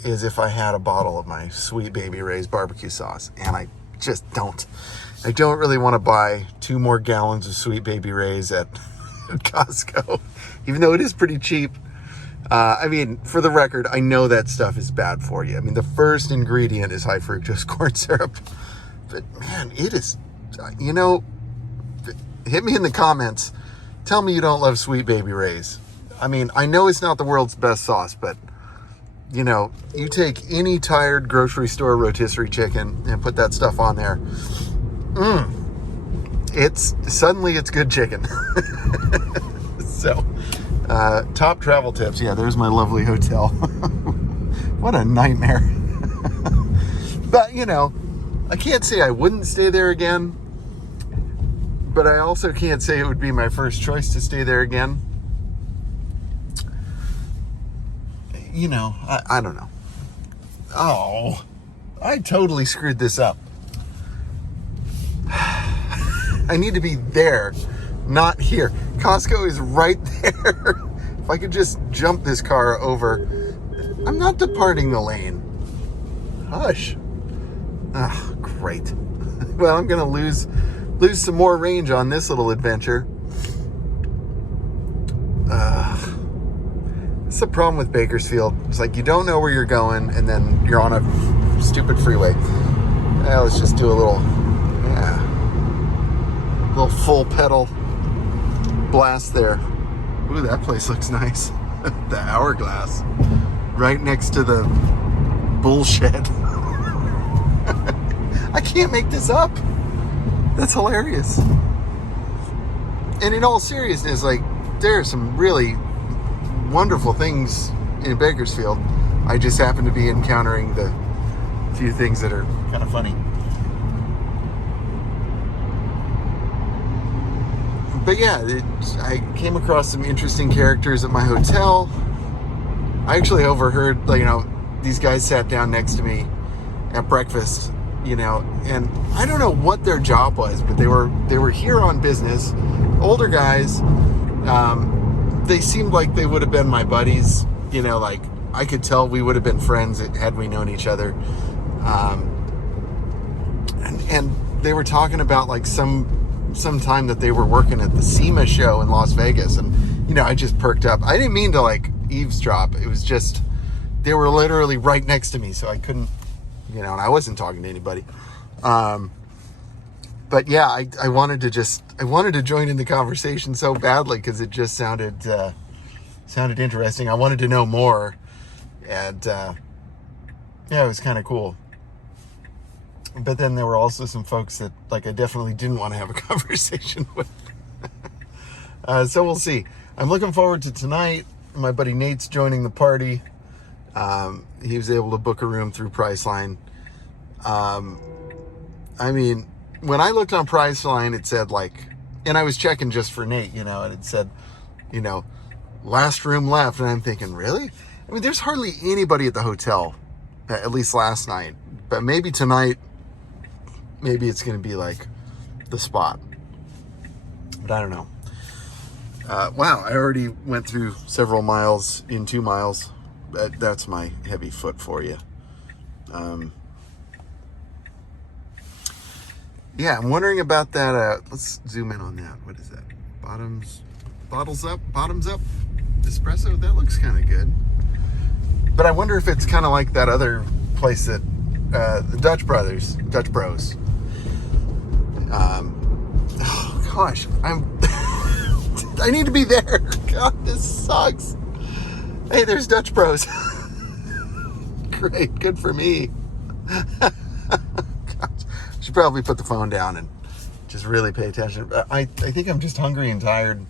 is if I had a bottle of my Sweet Baby Ray's barbecue sauce, and I just don't. I don't really want to buy 2 more gallons of Sweet Baby Ray's at Costco, even though it is pretty cheap. I mean, for the record, I know that stuff is bad for you. I mean, the first ingredient is high fructose corn syrup, but man, it is, you know, hit me in the comments. Tell me you don't love Sweet Baby Ray's. I mean, I know it's not the world's best sauce, but you know, you take any tired grocery store rotisserie chicken and put that stuff on there. It's good chicken. So, top travel tips. Yeah, there's my lovely hotel. What a nightmare. But, you know, I can't say I wouldn't stay there again, but I also can't say it would be my first choice to stay there again. You know, I don't know. Oh, I totally screwed this up. I need to be there, not here. Costco is right there. If I could just jump this car over. I'm not departing the lane. Hush. Ah, great. Well, I'm going to lose some more range on this little adventure. It's the problem with Bakersfield. It's like you don't know where you're going, and then you're on a stupid freeway. Let's just do a little full pedal blast there. Ooh, that place looks nice. The Hourglass, right next to the bull shed. I can't make this up. That's hilarious. And in all seriousness, like, there are some really wonderful things in Bakersfield. I just happen to be encountering the few things that are kind of funny. But yeah, I came across some interesting characters at my hotel. I actually overheard, these guys sat down next to me at breakfast, and I don't know what their job was, but they were here on business. Older guys. They seemed like they would have been my buddies. I could tell we would have been friends had we known each other. And they were talking about like some time that they were working at the SEMA show in Las Vegas, and I just perked up. I didn't mean to like eavesdrop. It was just they were literally right next to me, so I couldn't, and I wasn't talking to anybody. But yeah, I wanted to join in the conversation so badly because it just sounded interesting. I wanted to know more, and yeah, it was kind of cool. But then there were also some folks that I definitely didn't want to have a conversation with. So we'll see. I'm looking forward to tonight. My buddy Nate's joining the party. He was able to book a room through Priceline. When I looked on Priceline, it said and I was checking just for Nate, and it said, last room left. And I'm thinking, really? There's hardly anybody at the hotel, at least last night. But maybe tonight, maybe it's going to be the spot. But I don't know. Wow, I already went through several miles in 2 miles. That's my heavy foot for you. Yeah, I'm wondering about that. Let's zoom in on that. What is that? Bottoms up espresso. That looks kind of good. But I wonder if it's kind of like that other place that the Dutch Bros. Oh gosh, I need to be there. God, this sucks. Hey, there's Dutch Bros. Great, good for me. Should probably put the phone down and just really pay attention. I think I'm just hungry and tired.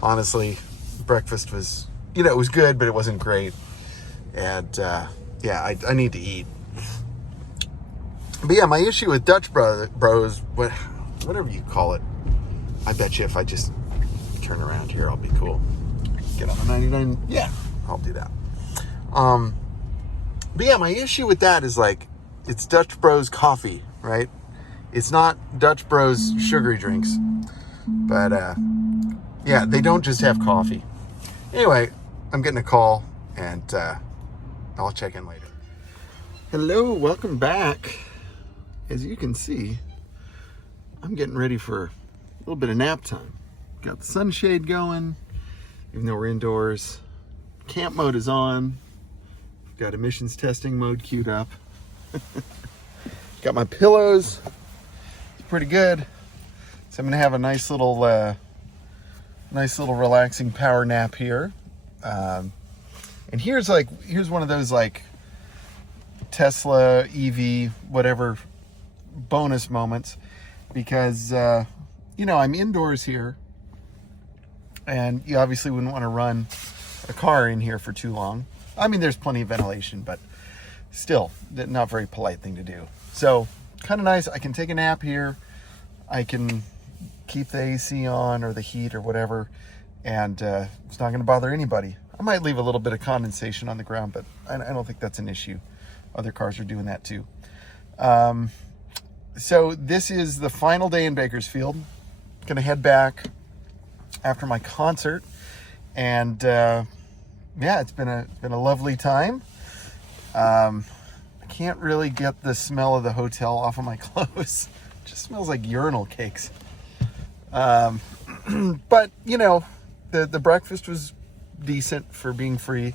Honestly, breakfast was, it was good, but it wasn't great. And yeah, I need to eat. But yeah, my issue with Dutch Bros, whatever you call it, I bet you if I just turn around here, I'll be cool. Get on the 99. Yeah, I'll do that. But yeah, my issue with that is it's Dutch Bros coffee, right? It's not Dutch Bros sugary drinks. But yeah, they don't just have coffee. Anyway, I'm getting a call, and I'll check in later. Hello, welcome back. As you can see, I'm getting ready for a little bit of nap time. Got the sunshade going, even though we're indoors. Camp mode is on. Got emissions testing mode queued up. Got my pillows. It's pretty good. So I'm gonna have a nice little relaxing power nap here. And here's one of those Tesla EV whatever bonus moments, because I'm indoors here, and you obviously wouldn't want to run a car in here for too long. There's plenty of ventilation, but still not a very polite thing to do. So kind of nice. I can take a nap here. I can keep the AC on or the heat or whatever, and it's not going to bother anybody. I might leave a little bit of condensation on the ground, but I don't think that's an issue. Other cars are doing that too. So this is the final day in Bakersfield. Gonna head back after my concert, and yeah, it's been a lovely time. I can't really get the smell of the hotel off of my clothes. It just smells like urinal cakes. But the breakfast was decent for being free,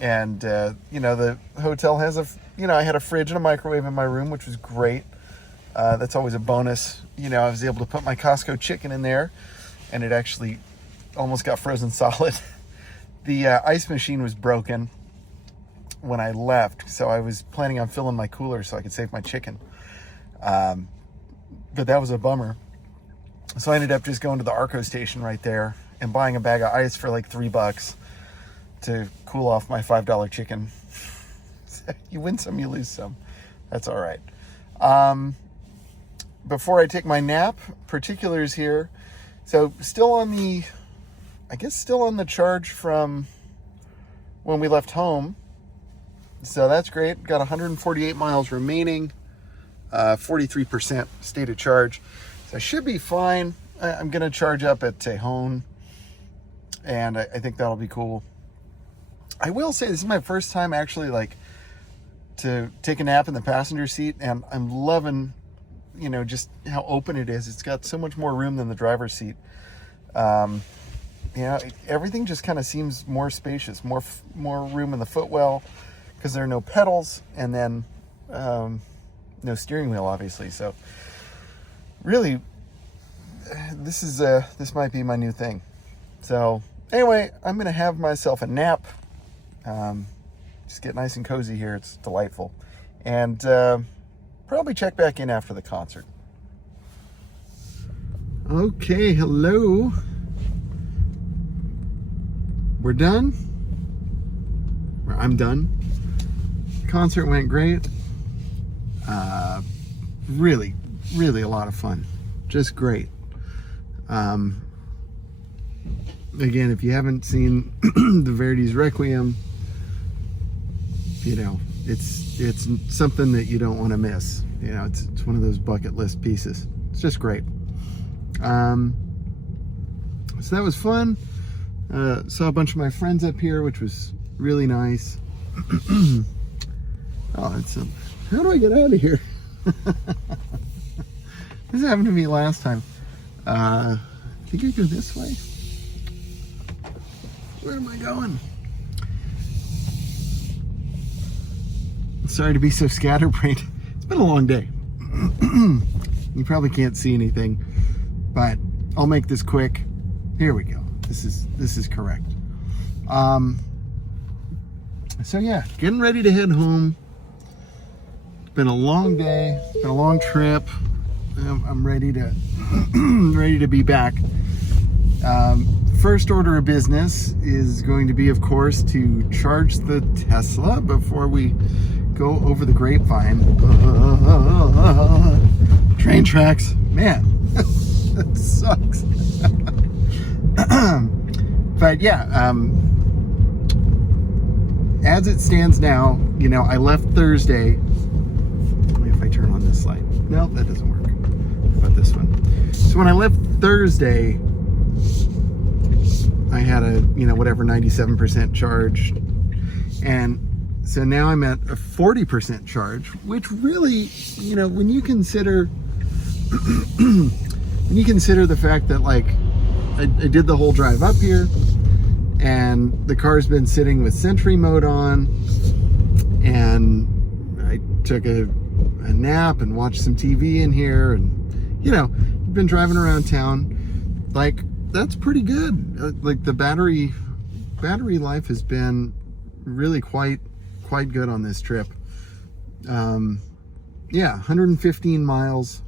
and the hotel has I had a fridge and a microwave in my room, which was great. That's always a bonus. I was able to put my Costco chicken in there, and it actually almost got frozen solid. The ice machine was broken when I left, so I was planning on filling my cooler so I could save my chicken. But that was a bummer. So I ended up just going to the Arco station right there and buying a bag of ice for $3 to cool off my $5 chicken. You win some, you lose some. That's all right. Before I take my nap, particulars here. So still on the, I guess still on the charge from when we left home. So that's great. Got 148 miles remaining, 43% state of charge. So I should be fine. I'm going to charge up at Tejon, and I think that'll be cool. I will say this is my first time actually like to take a nap in the passenger seat, and I'm loving, you know, just how open it is. It's got so much more room than the driver's seat. You know, everything just kind of seems more spacious, more room in the footwell, because there are no pedals, and then no steering wheel, obviously. So really, this might be my new thing. So anyway, I'm gonna have myself a nap. Just get nice and cozy here. It's delightful, and probably check back in after the concert. Okay, hello. We're done. Or I'm done. Concert went great. Really, really a lot of fun. Just great. Again, if you haven't seen the Verdi's Requiem, you know, it's something that you don't want to miss. You know, it's one of those bucket list pieces. It's just great. So that was fun. Saw a bunch of my friends up here, which was really nice. Oh, it's how do I get out of here? This happened to me last time. I think I go this way. Where am I going? Sorry to be so scatterbrained. It's been a long day. You probably can't see anything, but I'll make this quick. Here we go. This is correct. So yeah, getting ready to head home. It's been a long day. It's been a long trip. I'm ready to ready to be back. First order of business is going to be, of course, to charge the Tesla before we go over the grapevine. Train tracks, man, that sucks. But yeah, as it stands now, you know, I left Thursday. Let me, if I turn on this light. No, that doesn't work. How about this one? So when I left Thursday, I had a, you know, whatever, 97% charge. And so now I'm at a 40% charge, which really, you know, when you consider, the fact that, like, I did the whole drive up here, and the car's been sitting with Sentry mode on, and I took a nap and watched some TV in here, and, you know, been driving around town. Like, that's pretty good. Like, the battery life has been really quite good on this trip. Yeah, 115 miles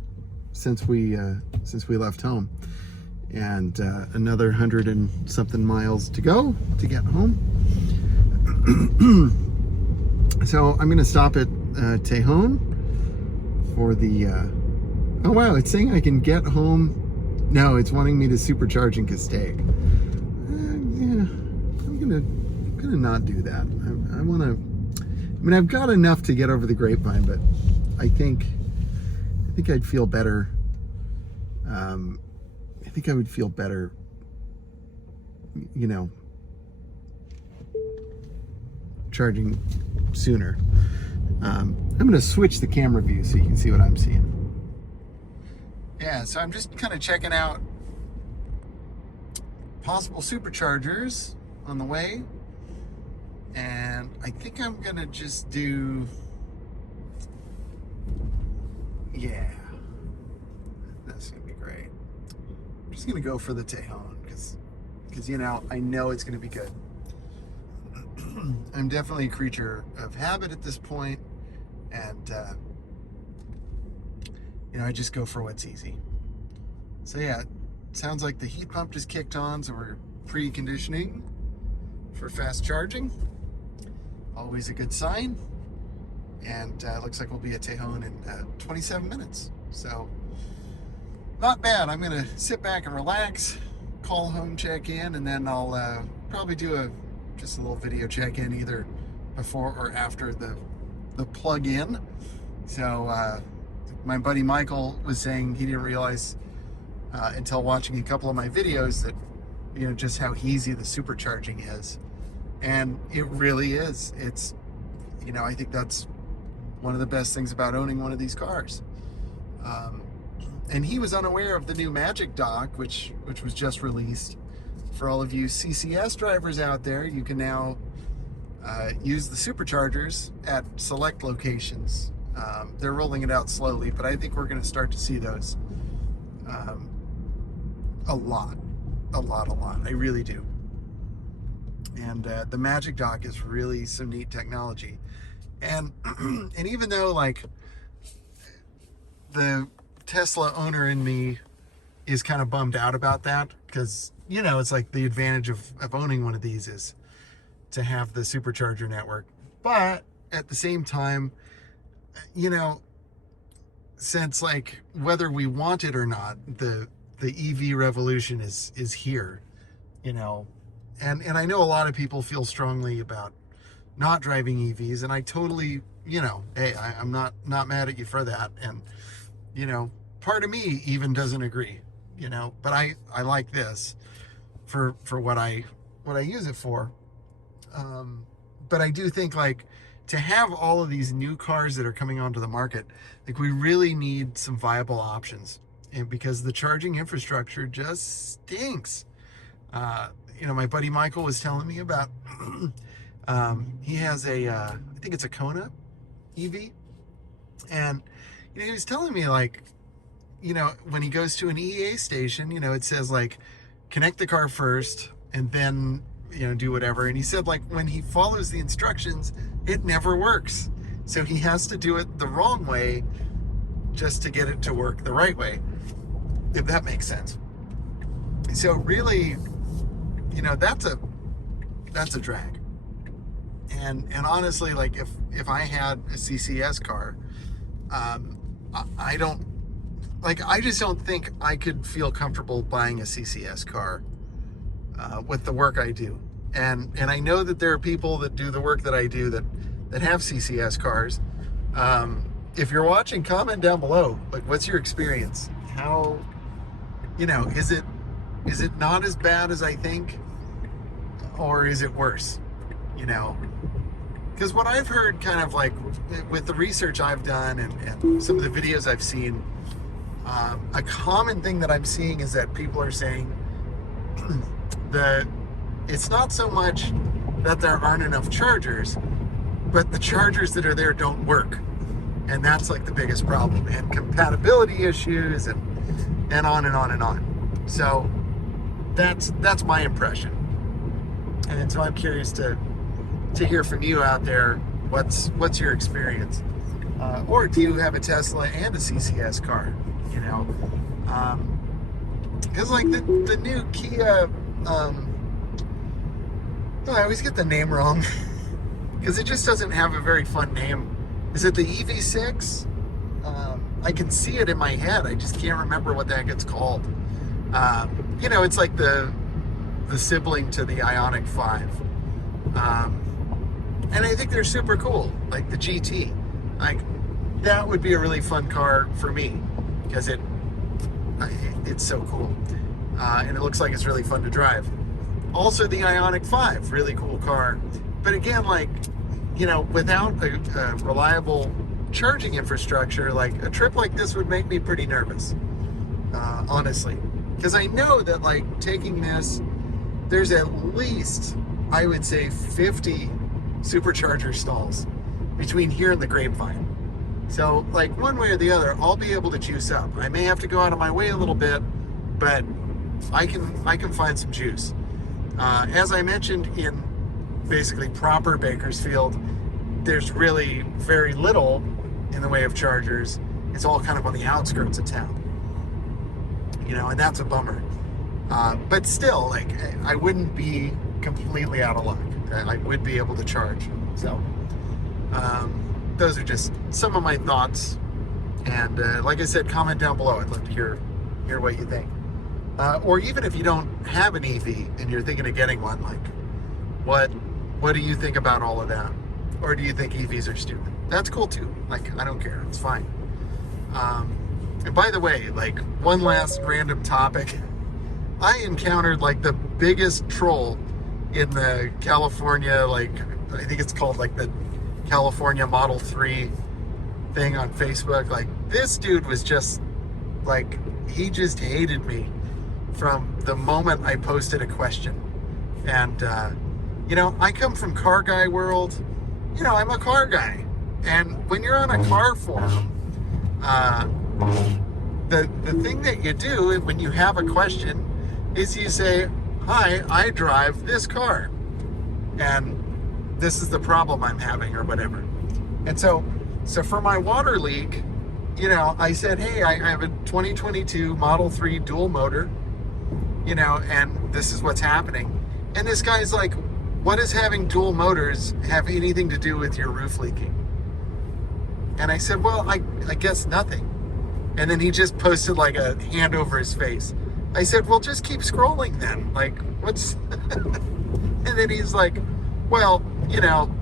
since we left home, and another 100 and something miles to go to get home. So I'm gonna stop at Tejon for the oh wow, it's saying I can get home. No, it's wanting me to supercharge in Castaic. Yeah, I'm gonna not do that. I mean, I've got enough to get over the grapevine, but I think I'd feel better. I think I would feel better, you know, charging sooner. I'm gonna switch the camera view so you can see what I'm seeing. Yeah, so I'm just kind of checking out possible superchargers on the way, and I think I'm gonna just do, yeah, that's gonna be great. I'm just gonna go for the Tejon because you know, I know it's gonna be good. I'm definitely a creature of habit at this point, and you know, I just go for what's easy. So yeah, it sounds like the heat pump just kicked on, so we're preconditioning for fast charging. Always a good sign. And looks like we'll be at Tejon in 27 minutes. So not bad. I'm gonna sit back and relax, call home, check in, and then I'll probably do just a little video check in either before or after the plug in. So my buddy Michael was saying he didn't realize until watching a couple of my videos that just how easy the supercharging is, and it really is. It's I think that's one of the best things about owning one of these cars. And he was unaware of the new Magic Dock, which was just released. For all of you CCS drivers out there, you can now use the superchargers at select locations. They're rolling it out slowly, but I think we're going to start to see those a lot. I really do. And the Magic Dock is really some neat technology. And and even though like the Tesla owner in me is kind of bummed out about that, because it's like the advantage of owning one of these is to have the supercharger network. But at the same time, since like whether we want it or not, the EV revolution is here, and I know a lot of people feel strongly about not driving EVs, and I totally, hey, I'm not mad at you for that. And part of me even doesn't agree, but I like this for what I use it for. But I do think like to have all of these new cars that are coming onto the market, like we really need some viable options, and because the charging infrastructure just stinks. My buddy Michael was telling me about he has I think it's a Kona EV, and he was telling me like when he goes to an EA station, it says like connect the car first and then do whatever, and he said like when he follows the instructions it never works, so he has to do it the wrong way just to get it to work the right way, if that makes sense. So really, that's a drag. And honestly, like if I had a CCS car, I just don't think I could feel comfortable buying a CCS car with the work I do. And I know that there are people that do the work that I do that have CCS cars. If you're watching, comment down below. Like, what's your experience? How, is it not as bad as I think, or is it worse? Because what I've heard kind of like with the research I've done and some of the videos I've seen, a common thing that I'm seeing is that people are saying that it's not so much that there aren't enough chargers, but the chargers that are there don't work. And that's like the biggest problem, and compatibility issues and on and on and on. So that's my impression. And so I'm curious to hear from you out there. What's your experience? Or do you have a Tesla and a CCS car? Because like the new Kia, I always get the name wrong because it just doesn't have a very fun name. Is it the EV6? I can see it in my head. I just can't remember what the heck it's called. It's like the sibling to the Ioniq 5. And I think they're super cool, like the GT. Like, that would be a really fun car for me because it's so cool. And it looks like it's really fun to drive. Also, the Ioniq 5, really cool car. But again, like, without a reliable charging infrastructure, like a trip like this would make me pretty nervous, honestly. Because I know that like taking this, there's at least, I would say, 50 supercharger stalls between here and the Grapevine. So like one way or the other, I'll be able to juice up. I may have to go out of my way a little bit, but I can find some juice. As I mentioned, in basically proper Bakersfield, there's really very little in the way of chargers. It's all kind of on the outskirts of town, and that's a bummer. But still, like, I wouldn't be completely out of luck. I would be able to charge. So those are just some of my thoughts. And like I said, comment down below. I'd love to hear hear what you think. Or even if you don't have an EV and you're thinking of getting one, like, what do you think about all of that? Or do you think EVs are stupid? That's cool too. Like, I don't care. It's fine. And by the way, like, one last random topic. I encountered like the biggest troll in the California, like, I think it's called like the California Model 3 thing on Facebook. Like, this dude was just like, he just hated me from the moment I posted a question. And, you know, I come from car guy world. You know, I'm a car guy. And when you're on a car forum, the thing that you do when you have a question is you say, hi, I drive this car, and this is the problem I'm having, or whatever. And so for my water leak, you know, I said, hey, I have a 2022 Model 3 dual motor, you know, and this is what's happening. And this guy's like, what does having dual motors have anything to do with your roof leaking? And I said, well, I guess nothing. And then he just posted like a hand over his face. I said, well, just keep scrolling then. Like, what's... And then he's like, well, you know,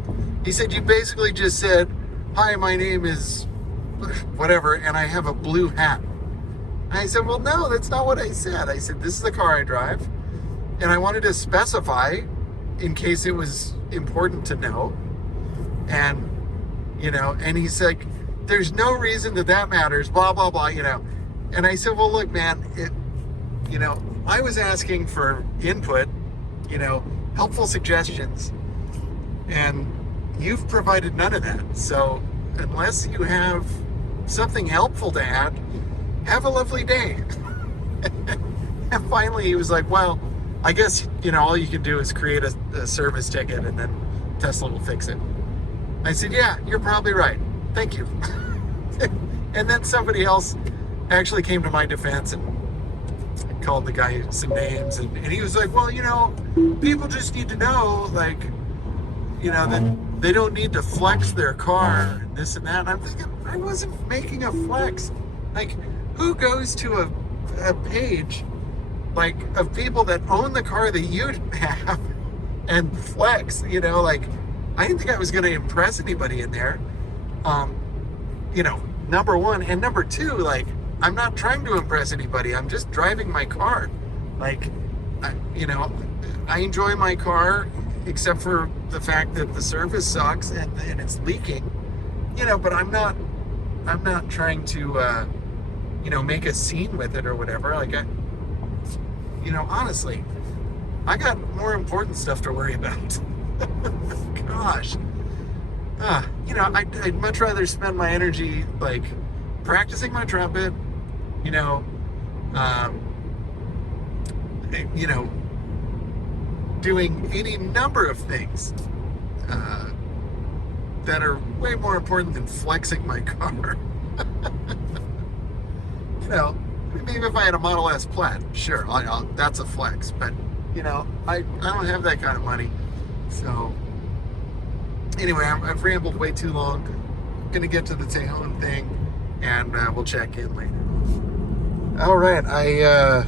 he said, you basically just said, hi, my name is whatever, and I have a blue hat. And I said, well, no, that's not what I said. I said, this is the car I drive, and I wanted to specify in case it was important to know. And, you know, and he's like, there's no reason that matters, blah, blah, blah, you know. And I said, well, look, man, you know, I was asking for input, you know, helpful suggestions, and you've provided none of that. So unless you have something helpful to add, have a lovely day. And finally he was like, well, I guess, you know, all you can do is create a service ticket and then Tesla will fix it. I said, yeah, you're probably right. Thank you. And then somebody else actually came to my defense and called the guy some names, and he was like, well, you know, people just need to know, like, you know, that they don't need to flex their car and this and that. And I'm thinking, I wasn't making a flex. Like, who goes to a page like of people that own the car that you have and flex, you know? Like, I didn't think I was going to impress anybody in there. You know, number one. And number two, like, I'm not trying to impress anybody. I'm just driving my car. Like, you know, I enjoy my car, except for the fact that the service sucks and it's leaking, you know, but I'm not trying to, you know, make a scene with it or whatever. Like, you know, honestly, I got more important stuff to worry about. Gosh. You know, I'd much rather spend my energy, like, practicing my trumpet, you know, doing any number of things that are way more important than flexing my car. You know, maybe if I had a Model S Plaid, sure, that's a flex. But, you know, I don't have that kind of money. So, anyway, I've rambled way too long. I'm gonna get to the Tejon thing, and we'll check in later. All right, I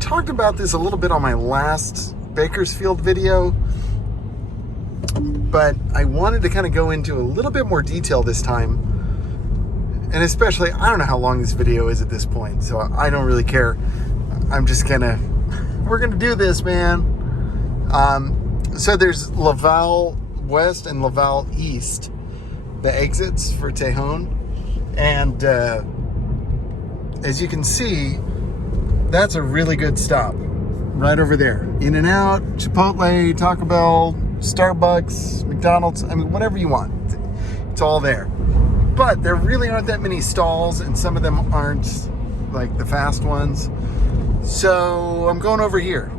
talked about this a little bit on my last Bakersfield video, but I wanted to kind of go into a little bit more detail this time. And especially, I don't know how long this video is at this point, so I don't really care. I'm just we're gonna do this, man. So there's Laval West and Laval East, the exits for Tejon. And as you can see, that's a really good stop right over there. In-N-Out, Chipotle, Taco Bell, Starbucks, McDonald's, I mean, whatever you want. It's all there. But there really aren't that many stalls, and some of them aren't like the fast ones. So I'm going over here.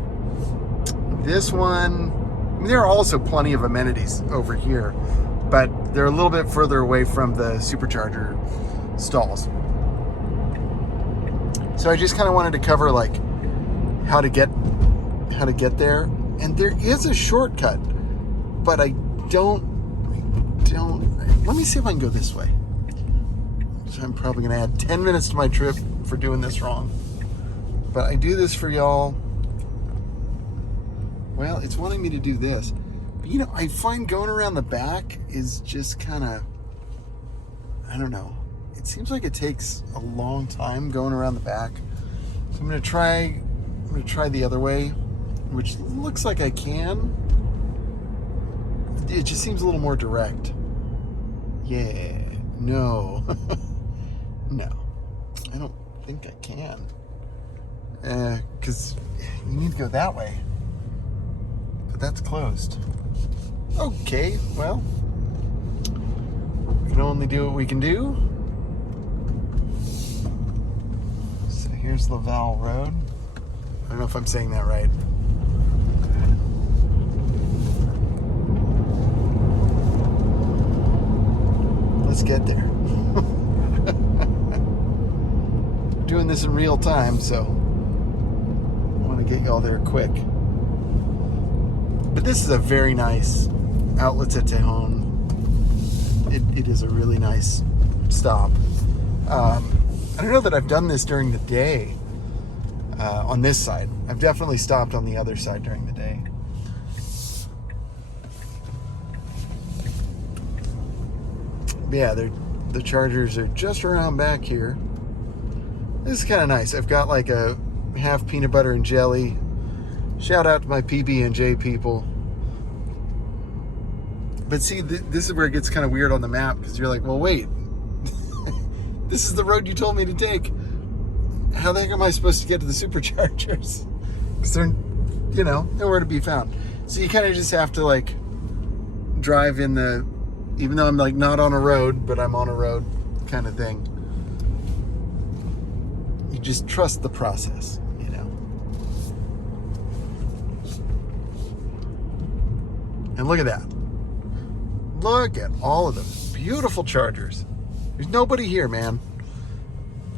This one, I mean, there are also plenty of amenities over here, but they're a little bit further away from the supercharger stalls. So I just kind of wanted to cover like how to get there. And there is a shortcut, but I don't, let me see if I can go this way. So I'm probably gonna add 10 minutes to my trip for doing this wrong. But I do this for y'all. Well, it's wanting me to do this. But, you know, I find going around the back is just kind of, I don't know. It seems like it takes a long time going around the back. So I'm gonna try the other way, which looks like I can. It just seems a little more direct. Yeah, no. No, I don't think I can. Because you need to go that way. But that's closed. Okay, well, we can only do what we can do. So here's Laval Road. I don't know if I'm saying that right. Let's get there. Doing this in real time, so I want to get y'all there quick. But this is a very nice Outlets at Tejon. It is a really nice stop. I don't know that I've done this during the day on this side. I've definitely stopped on the other side during the day. But yeah, the chargers are just around back here. This is kind of nice. I've got like a half peanut butter and jelly. Shout out to my PB&J people. But see, this is where it gets kind of weird on the map, because you're like, well, wait. This is the road you told me to take. How the heck am I supposed to get to the superchargers? Because they're, you know, nowhere to be found. So you kind of just have to like drive in the, even though I'm like not on a road, but I'm on a road kind of thing. You just trust the process, you know. And look at that. Look at all of those beautiful chargers. There's nobody here, man.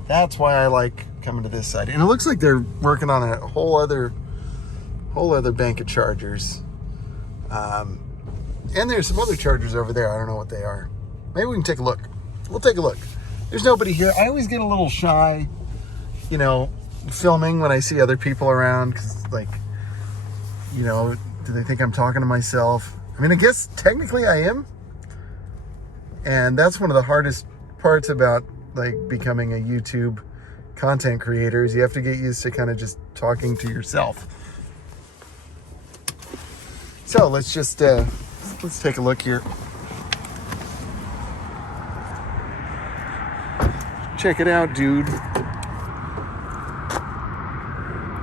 That's why I like coming to this side. And it looks like they're working on a whole other bank of chargers. And there's some other chargers over there. I don't know what they are. Maybe we can take a look. We'll take a look. There's nobody here. I always get a little shy, you know, filming when I see other people around. 'Cause, like, you know, do they think I'm talking to myself? I mean, I guess technically I am. And that's one of the hardest parts about like becoming a YouTube content creator is you have to get used to kind of just talking to yourself. So let's just let's take a look here. Check it out, dude.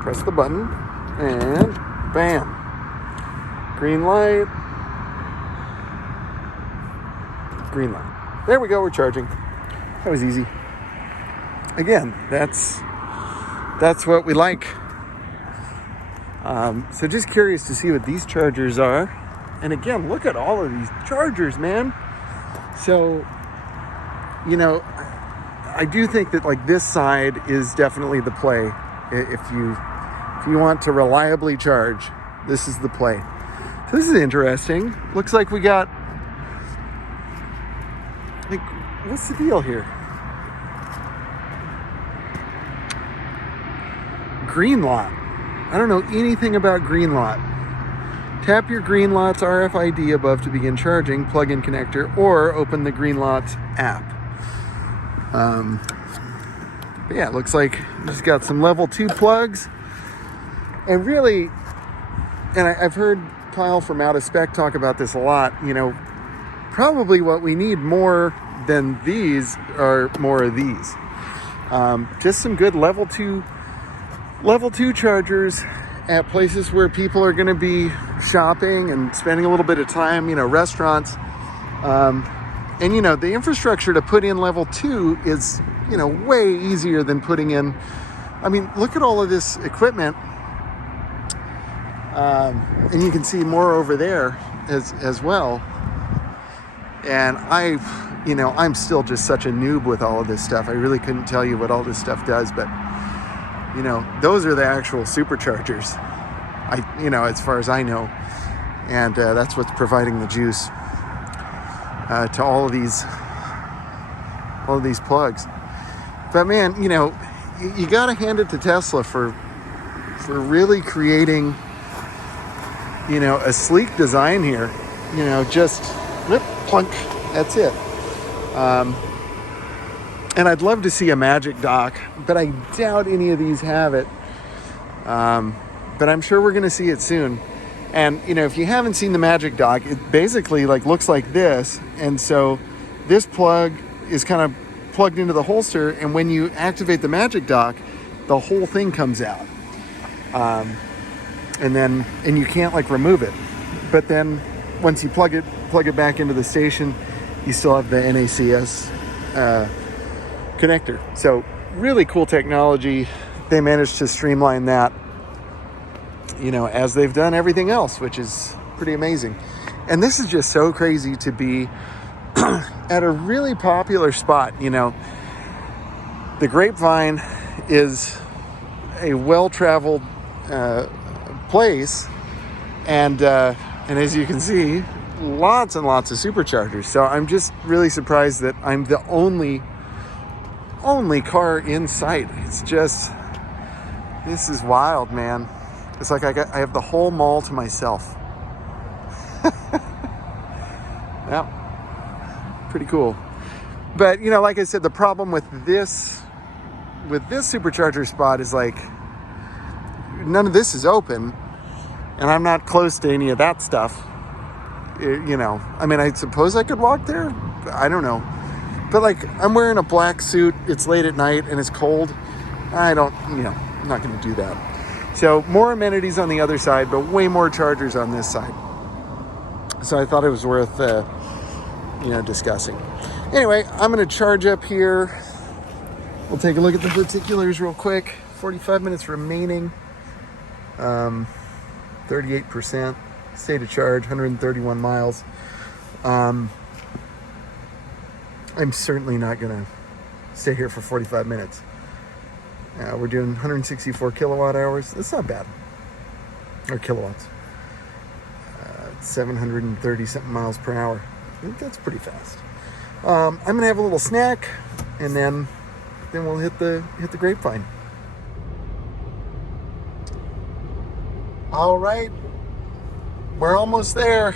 Press the button and bam. Green light. Green light. There we go, we're charging. That was easy. Again, that's what we like. So just curious to see what these chargers are. And again, look at all of these chargers, man. So, you know, I do think that like this side is definitely the play. If you want to reliably charge, this is the play. So this is interesting. Looks like we got, like, what's the deal here? Green lot. I don't know anything about green lot. Tap your green lot's RFID above to begin charging, plug-in connector, or open the green lot's app. But yeah, it looks like it's got some level 2 plugs. And really, and I've heard Kyle from Out of Spec talk about this a lot, you know, probably what we need more than these are more of these. Just some good level 2 chargers at places where people are going to be shopping and spending a little bit of time, you know, restaurants. And, you know, the infrastructure to put in level 2 is, you know, way easier than putting in. I mean, look at all of this equipment. And you can see more over there as well. And I'm still just such a noob with all of this stuff. I really couldn't tell you what all this stuff does, but you know, those are the actual superchargers, as far as I know. And that's what's providing the juice to all of these plugs. But man, you know, you got to hand it to Tesla for really creating, you know, a sleek design here. You know, just whip, plunk, that's it. And I'd love to see a magic dock, but I doubt any of these have it. But I'm sure we're going to see it soon. And, you know, if you haven't seen the magic dock, it basically like looks like this. And so this plug is kind of plugged into the holster, and when you activate the magic dock, the whole thing comes out. And you can't like remove it. But then once you plug it back into the station, you still have the NACS connector. So really cool technology. They managed to streamline that, you know, as they've done everything else, which is pretty amazing. And this is just so crazy to be at a really popular spot. You know, the Grapevine is a well-traveled place, and as you can see, lots and lots of superchargers. So I'm just really surprised that I'm the only car in sight. It's just, this is wild, man. It's like I have the whole mall to myself. Yeah, pretty cool. But, you know, like I said, the problem with this supercharger spot is like none of this is open, and I'm not close to any of that stuff. You know, I mean, I suppose I could walk there. I don't know. But like, I'm wearing a black suit. It's late at night and it's cold. I'm not going to do that. So more amenities on the other side, but way more chargers on this side. So I thought it was worth, discussing. Anyway, I'm going to charge up here. We'll take a look at the particulars real quick. 45 minutes remaining. 38%. State of charge, 131 miles. I'm certainly not going to stay here for 45 minutes. We're doing 164 kilowatt hours. That's not bad. Or kilowatts. 730 something miles per hour. I think that's pretty fast. I'm going to have a little snack, and then we'll hit the Grapevine. All right. We're almost there,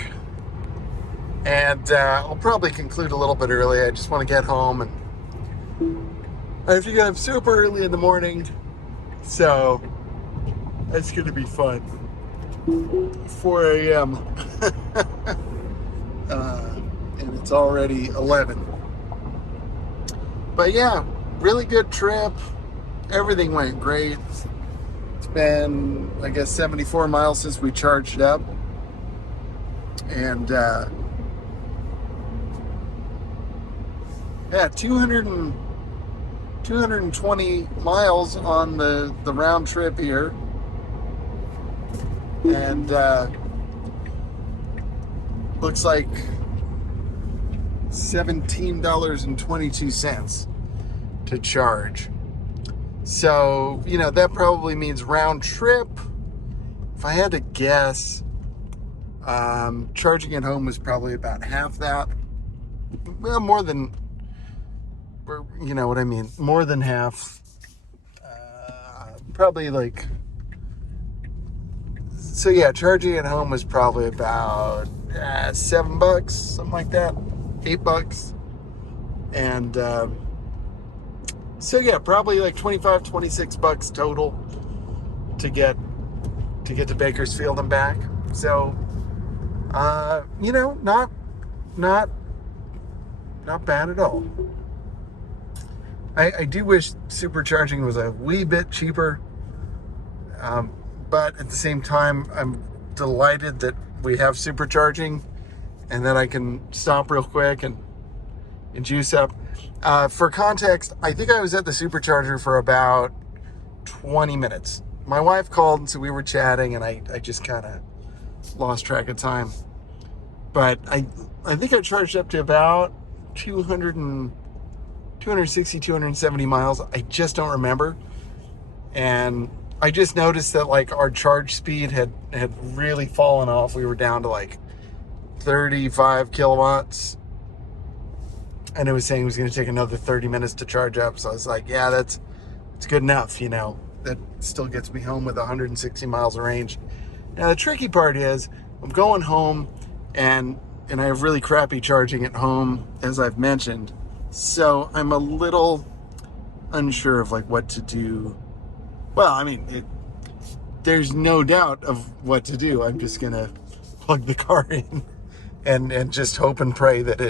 and I'll probably conclude a little bit early. I just want to get home, and I have to get up super early in the morning, so it's going to be fun. 4 a.m. And it's already 11. But yeah, really good trip. Everything went great. It's been, I guess, 74 miles since we charged up. And 220 miles on the round trip here, and looks like $17.22 to charge. So, you know, that probably means round trip, if I had to guess, charging at home was probably about half that. Well, more than, you know what I mean, more than half. Probably like, so yeah, charging at home was probably about $7, something like that, $8. And so yeah, probably like $25-26 total to get to Bakersfield and back. So you know, not bad at all. I do wish supercharging was a wee bit cheaper, but at the same time, I'm delighted that we have supercharging and that I can stop real quick and juice up. For context, I think I was at the supercharger for about 20 minutes. My wife called, and so we were chatting, and I just kind of lost track of time. But I think I charged up to about 260, 270 miles. I just don't remember. And I just noticed that like our charge speed had really fallen off. We were down to like 35 kilowatts. And it was saying it was going to take another 30 minutes to charge up. So I was like, yeah, that's it's good enough, you know. That still gets me home with 160 miles of range. Now the tricky part is I'm going home and I have really crappy charging at home, as I've mentioned. So I'm a little unsure of like what to do. Well, I mean, there's no doubt of what to do. I'm just gonna plug the car in and just hope and pray that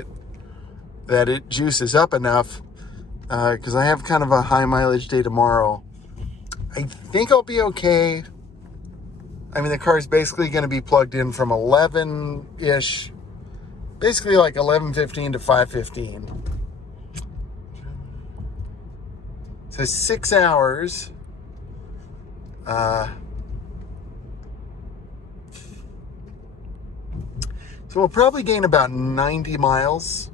it juices up enough, because I have kind of a high mileage day tomorrow. I think I'll be okay. I mean, the car is basically going to be plugged in from 11-ish, basically like 11:15 to 5:15. So 6 hours. So we'll probably gain about 90 miles.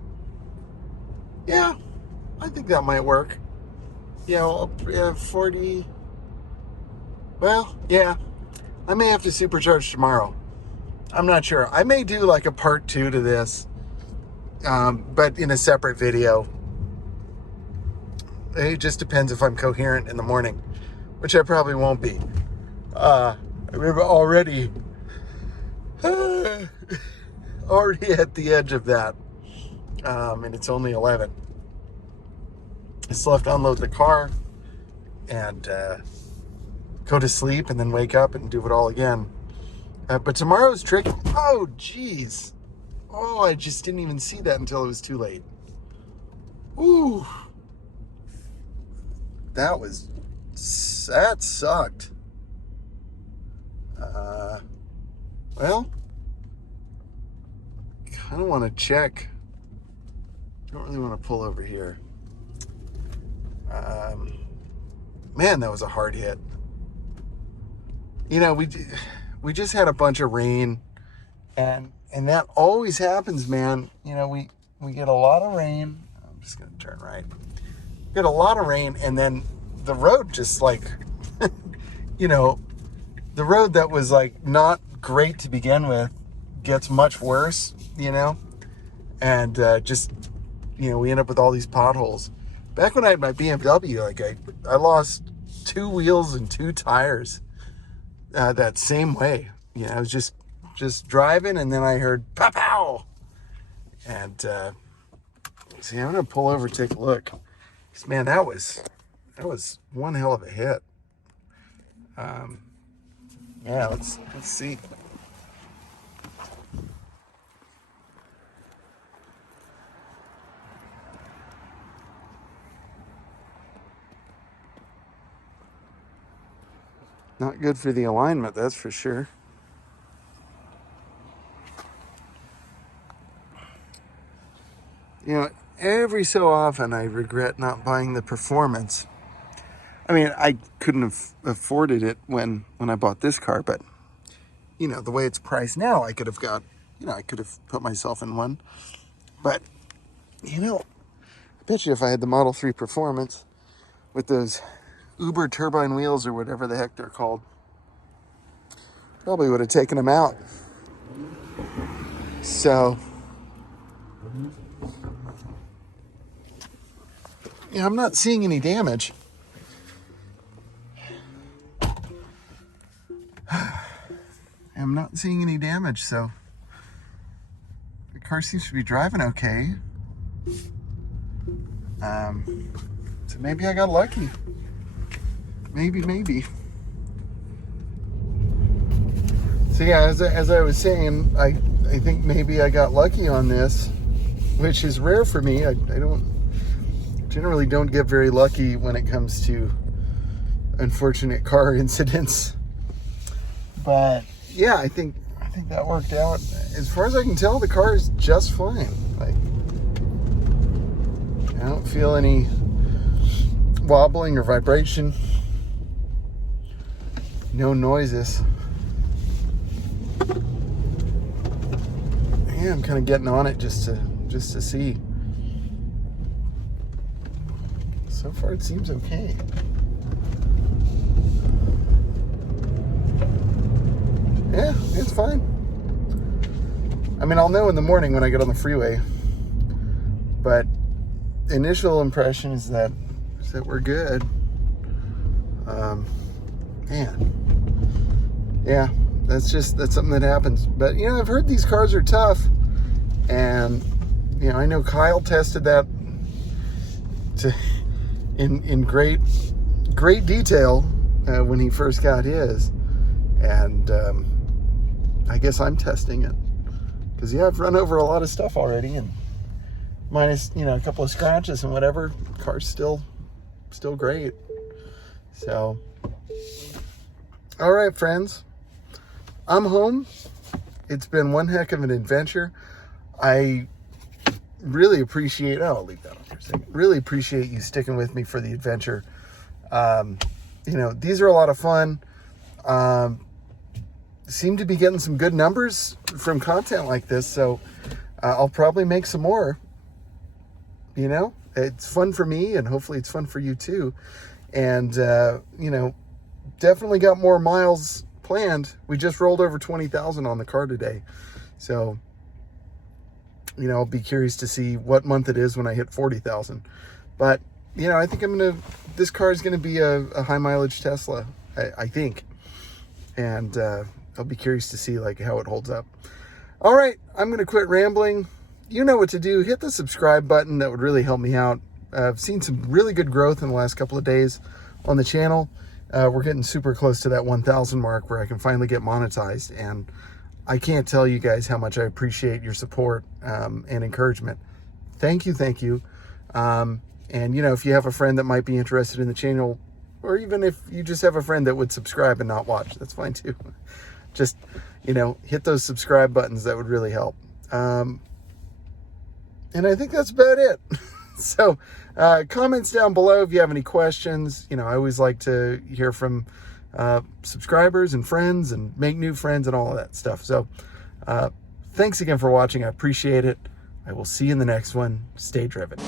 Yeah, I think that might work. Yeah, 40. Well, yeah, I may have to supercharge tomorrow. I'm not sure. I may do like a part 2 to this, but in a separate video. It just depends if I'm coherent in the morning, which I probably won't be. We're already at the edge of that, and it's only 11. I still have to unload the car and go to sleep and then wake up and do it all again. But tomorrow's tricky. Oh, geez. Oh, I just didn't even see that until it was too late. Ooh. That sucked. Well, kind of want to check. Don't really want to pull over here. Man, that was a hard hit. You know, we just had a bunch of rain, and that always happens, man. You know, we get a lot of rain. I'm just gonna turn right. Get a lot of rain, and then the road just like, you know, the road that was like not great to begin with gets much worse, you know, and just, you know, we end up with all these potholes. Back when I had my BMW, like I lost 2 wheels and 2 tires that same way. You know, I was just driving, and then I heard pow pow, and see, I'm gonna pull over, take a look. Man, that was one hell of a hit. Yeah, let's see. Not good for the alignment, that's for sure. You know, every so often I regret not buying the Performance. I mean, I couldn't have afforded it when I bought this car, but, you know, the way it's priced now, I could have put myself in one. But, you know, I bet you if I had the Model 3 Performance with those Uber turbine wheels or whatever the heck they're called, probably would have taken them out. So, yeah, I'm not seeing any damage. I'm not seeing any damage, so the car seems to be driving okay. So maybe I got lucky. Maybe. So yeah, as I was saying, I think maybe I got lucky on this, which is rare for me. I generally don't get very lucky when it comes to unfortunate car incidents. But yeah, I think that worked out. As far as I can tell, the car is just fine. Like, I don't feel any wobbling or vibration. No noises. Yeah, I'm kind of getting on it just to see. So far, it seems okay. Yeah, it's fine. I mean, I'll know in the morning when I get on the freeway. But initial impression is that we're good. Man, yeah, that's something that happens. But, you know, I've heard these cars are tough, and, you know, I know Kyle tested that in great detail when he first got his, and I guess I'm testing it, because, yeah, I've run over a lot of stuff already, and minus, you know, a couple of scratches and whatever, car's still great. So, all right, friends, I'm home. It's been one heck of an adventure. I really appreciate, I'll leave that on for a second. Really appreciate you sticking with me for the adventure. You know, these are a lot of fun. Seem to be getting some good numbers from content like this, so I'll probably make some more. You know, it's fun for me, and hopefully it's fun for you too. And, you know, definitely got more miles planned. We just rolled over 20,000 on the car today. So, you know, I'll be curious to see what month it is when I hit 40,000. But, you know, I think this car is going to be a high mileage Tesla, I think. And I'll be curious to see like how it holds up. All right, I'm going to quit rambling. You know what to do. Hit the subscribe button. That would really help me out. I've seen some really good growth in the last couple of days on the channel. We're getting super close to that 1,000 mark where I can finally get monetized. And I can't tell you guys how much I appreciate your support and encouragement. Thank you, thank you. And, you know, if you have a friend that might be interested in the channel, or even if you just have a friend that would subscribe and not watch, that's fine too. Just, you know, hit those subscribe buttons. That would really help. And I think that's about it. So comments down below if you have any questions. You know, I always like to hear from subscribers and friends and make new friends and all of that stuff. So thanks again for watching. I appreciate it. I will see you in the next one. Stay driven.